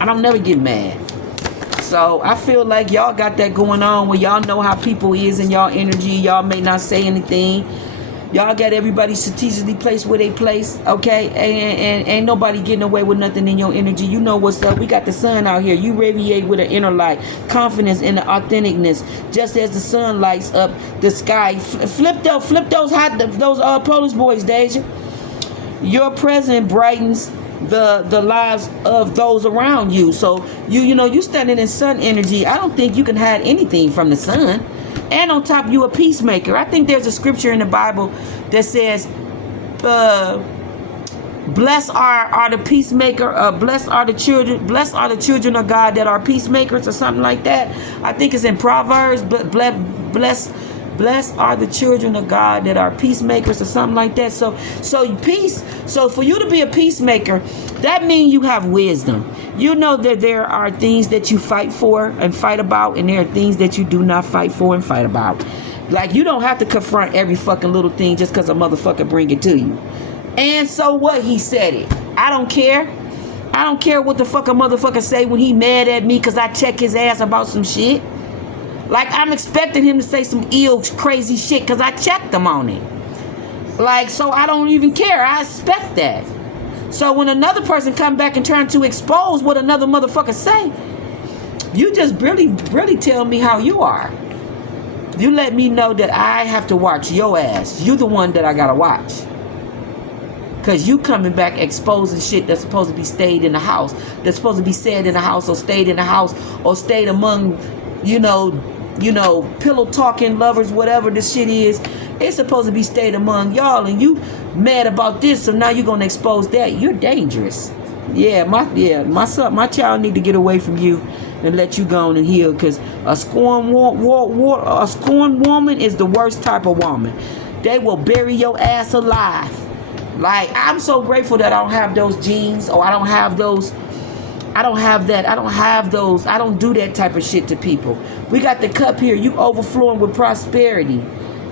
I don't never get mad. So I feel like y'all got that going on where y'all know how people is in y'all energy. Y'all may not say anything. Y'all got everybody strategically placed where they place. Okay? And ain't nobody getting away with nothing in your energy. You know what's up. We got the sun out here. You radiate with an inner light. Confidence and the authenticness. Just as the sun lights up the sky. Flip those Polish boys, Deja. Your presence brightens the lives of those around you. So you standing in sun energy. I don't think you can hide anything from the sun. And on top, you a peacemaker. I think there's a scripture in the Bible that says, blessed are the peacemaker, blessed are the children of God that are peacemakers, or something like that. I think it's in Proverbs, but blessed are the children of God that are peacemakers, or something like that. So peace. So for you to be a peacemaker, that means you have wisdom. You know that there are things that you fight for and fight about, and there are things that you do not fight for and fight about. Like, you don't have to confront every fucking little thing just because a motherfucker bring it to you. And so what? He said it. I don't care. I don't care what the fuck a motherfucker say when he mad at me because I check his ass about some shit. Like, I'm expecting him to say some ill, crazy shit because I checked him on it. Like, so I don't even care. I expect that. So when another person come back and trying to expose what another motherfucker say, you just really tell me how you are. You let me know that I have to watch your ass. You the one that I gotta watch. Because you coming back exposing shit that's supposed to be stayed in the house. That's supposed to be said in the house, or stayed in the house, or stayed among, pillow talking lovers, whatever this shit is. It's supposed to be stayed among y'all, and you mad about this, so now you're gonna expose that. You're dangerous. My child need to get away from you and let you go on and heal, because a scorned woman is the worst type of woman. They will bury your ass alive. Like, I'm so grateful that I don't have those genes, or I don't have those. I don't have that. I don't have those. I don't do that type of shit to people. We got the cup here. You overflowing with prosperity.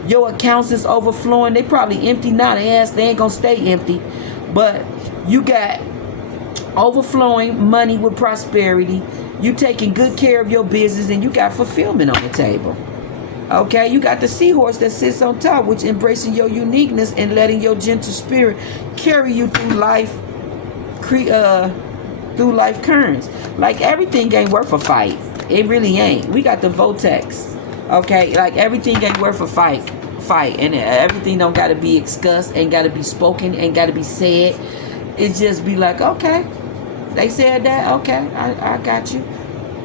Your accounts is overflowing. They probably empty now. They ain't gonna stay empty. But you got overflowing money with prosperity. You taking good care of your business, and you got fulfillment on the table. Okay, you got the seahorse that sits on top, which embracing your uniqueness and letting your gentle spirit carry you through life, through life currents. Like, everything ain't worth a fight. It really ain't. We got the Votex. Okay, like, everything ain't worth a fight, and everything don't gotta be discussed, ain't gotta be spoken, ain't gotta be said. It just be like, okay, they said that. Okay, I got you.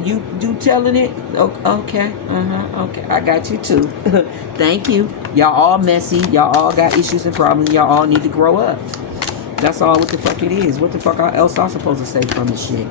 You do telling it? Okay, okay, I got you too. Thank you. Y'all all messy. Y'all all got issues and problems. Y'all all need to grow up. That's all what the fuck it is. What the fuck else I'm supposed to say from this shit?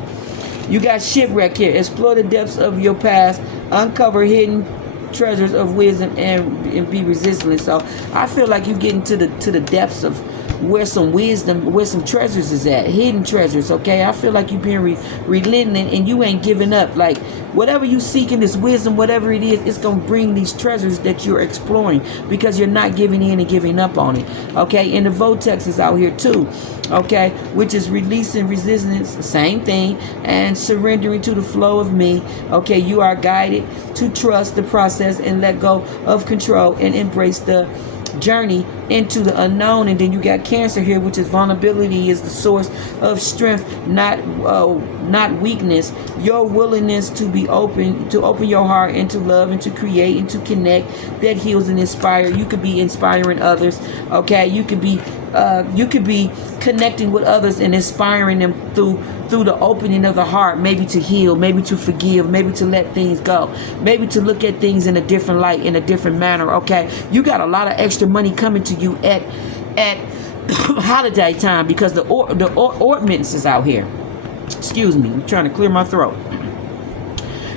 You got shipwreck here. Explore the depths of your past. Uncover hidden treasures of wisdom and be resistant. So I feel like you getting to the depths of where some wisdom, where some treasures is at, hidden treasures. Okay, I feel like you've been relenting and you ain't giving up. Like whatever you seek in this wisdom, whatever it is, it's gonna bring these treasures that you're exploring because you're not giving in and giving up on it. Okay, and the vortex is out here too. Okay, which is releasing resistance, same thing, and surrendering to the flow of me. Okay, you are guided to trust the process and let go of control and embrace the journey into the unknown. And then you got Cancer here, which is vulnerability is the source of strength, not weakness. Your willingness to be open, to open your heart and to love and to create and to connect, that heals and inspires. You could be inspiring others. Okay, you could be connecting with others and inspiring them through the opening of the heart, maybe to heal, maybe to forgive, maybe to let things go, maybe to look at things in a different light, in a different manner. Okay, you got a lot of extra money coming to you at holiday time because the ornaments is out here. Excuse me, I'm trying to clear my throat.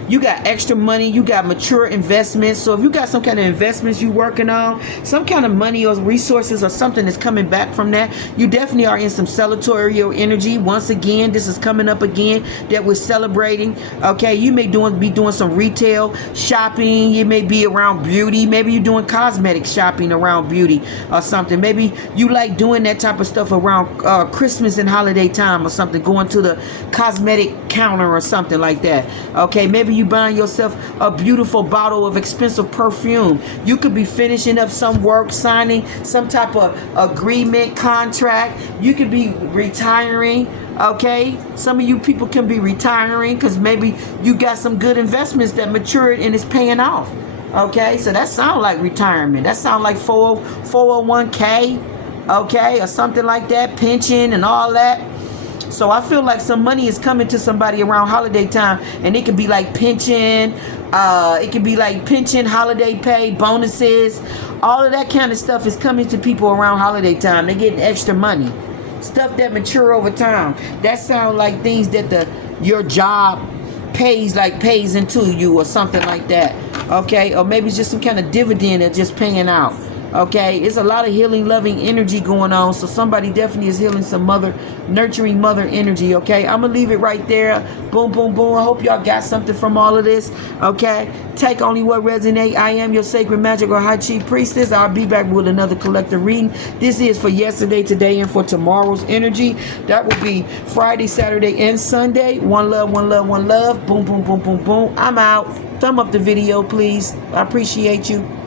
You got extra money, you got mature investments. So if you got some kind of investments you working on, some kind of money or resources or something that's coming back from that, you definitely are in some celebratory energy. Once again, this is coming up again that we're celebrating. Okay, you may be doing some retail shopping. You may be around beauty. Maybe you're doing cosmetic shopping around beauty or something. Maybe you like doing that type of stuff around Christmas and holiday time or something, going to the cosmetic counter or something like that. Okay, maybe you buying yourself a beautiful bottle of expensive perfume. You could be finishing up some work, signing some type of agreement, contract. You could be retiring. Okay, some of you people can be retiring because maybe you got some good investments that matured and it's paying off. Okay, so that sounds like retirement. That sounds like 401k, okay, or something like that, pension and all that. So I feel like some money is coming to somebody around holiday time, and it could be like pension, holiday pay, bonuses, all of that kind of stuff is coming to people around holiday time. They're getting extra money, stuff that mature over time. That sounds like things that your job pays into you or something like that. Okay, or maybe it's just some kind of dividend that's just paying out. Okay, it's a lot of healing, loving energy going on. So somebody definitely is healing some nurturing mother energy. Okay, I'm gonna leave it right there. Boom, boom, boom. I hope y'all got something from all of this. Okay, take only what resonates. I am your sacred, magical, high chief priestess. I'll be back with another collective reading. This is for yesterday, today, and for tomorrow's energy. That will be Friday, Saturday, and Sunday. One love, one love, one love. Boom, boom, boom, boom, boom. I'm out. Thumb up the video, please. I appreciate you.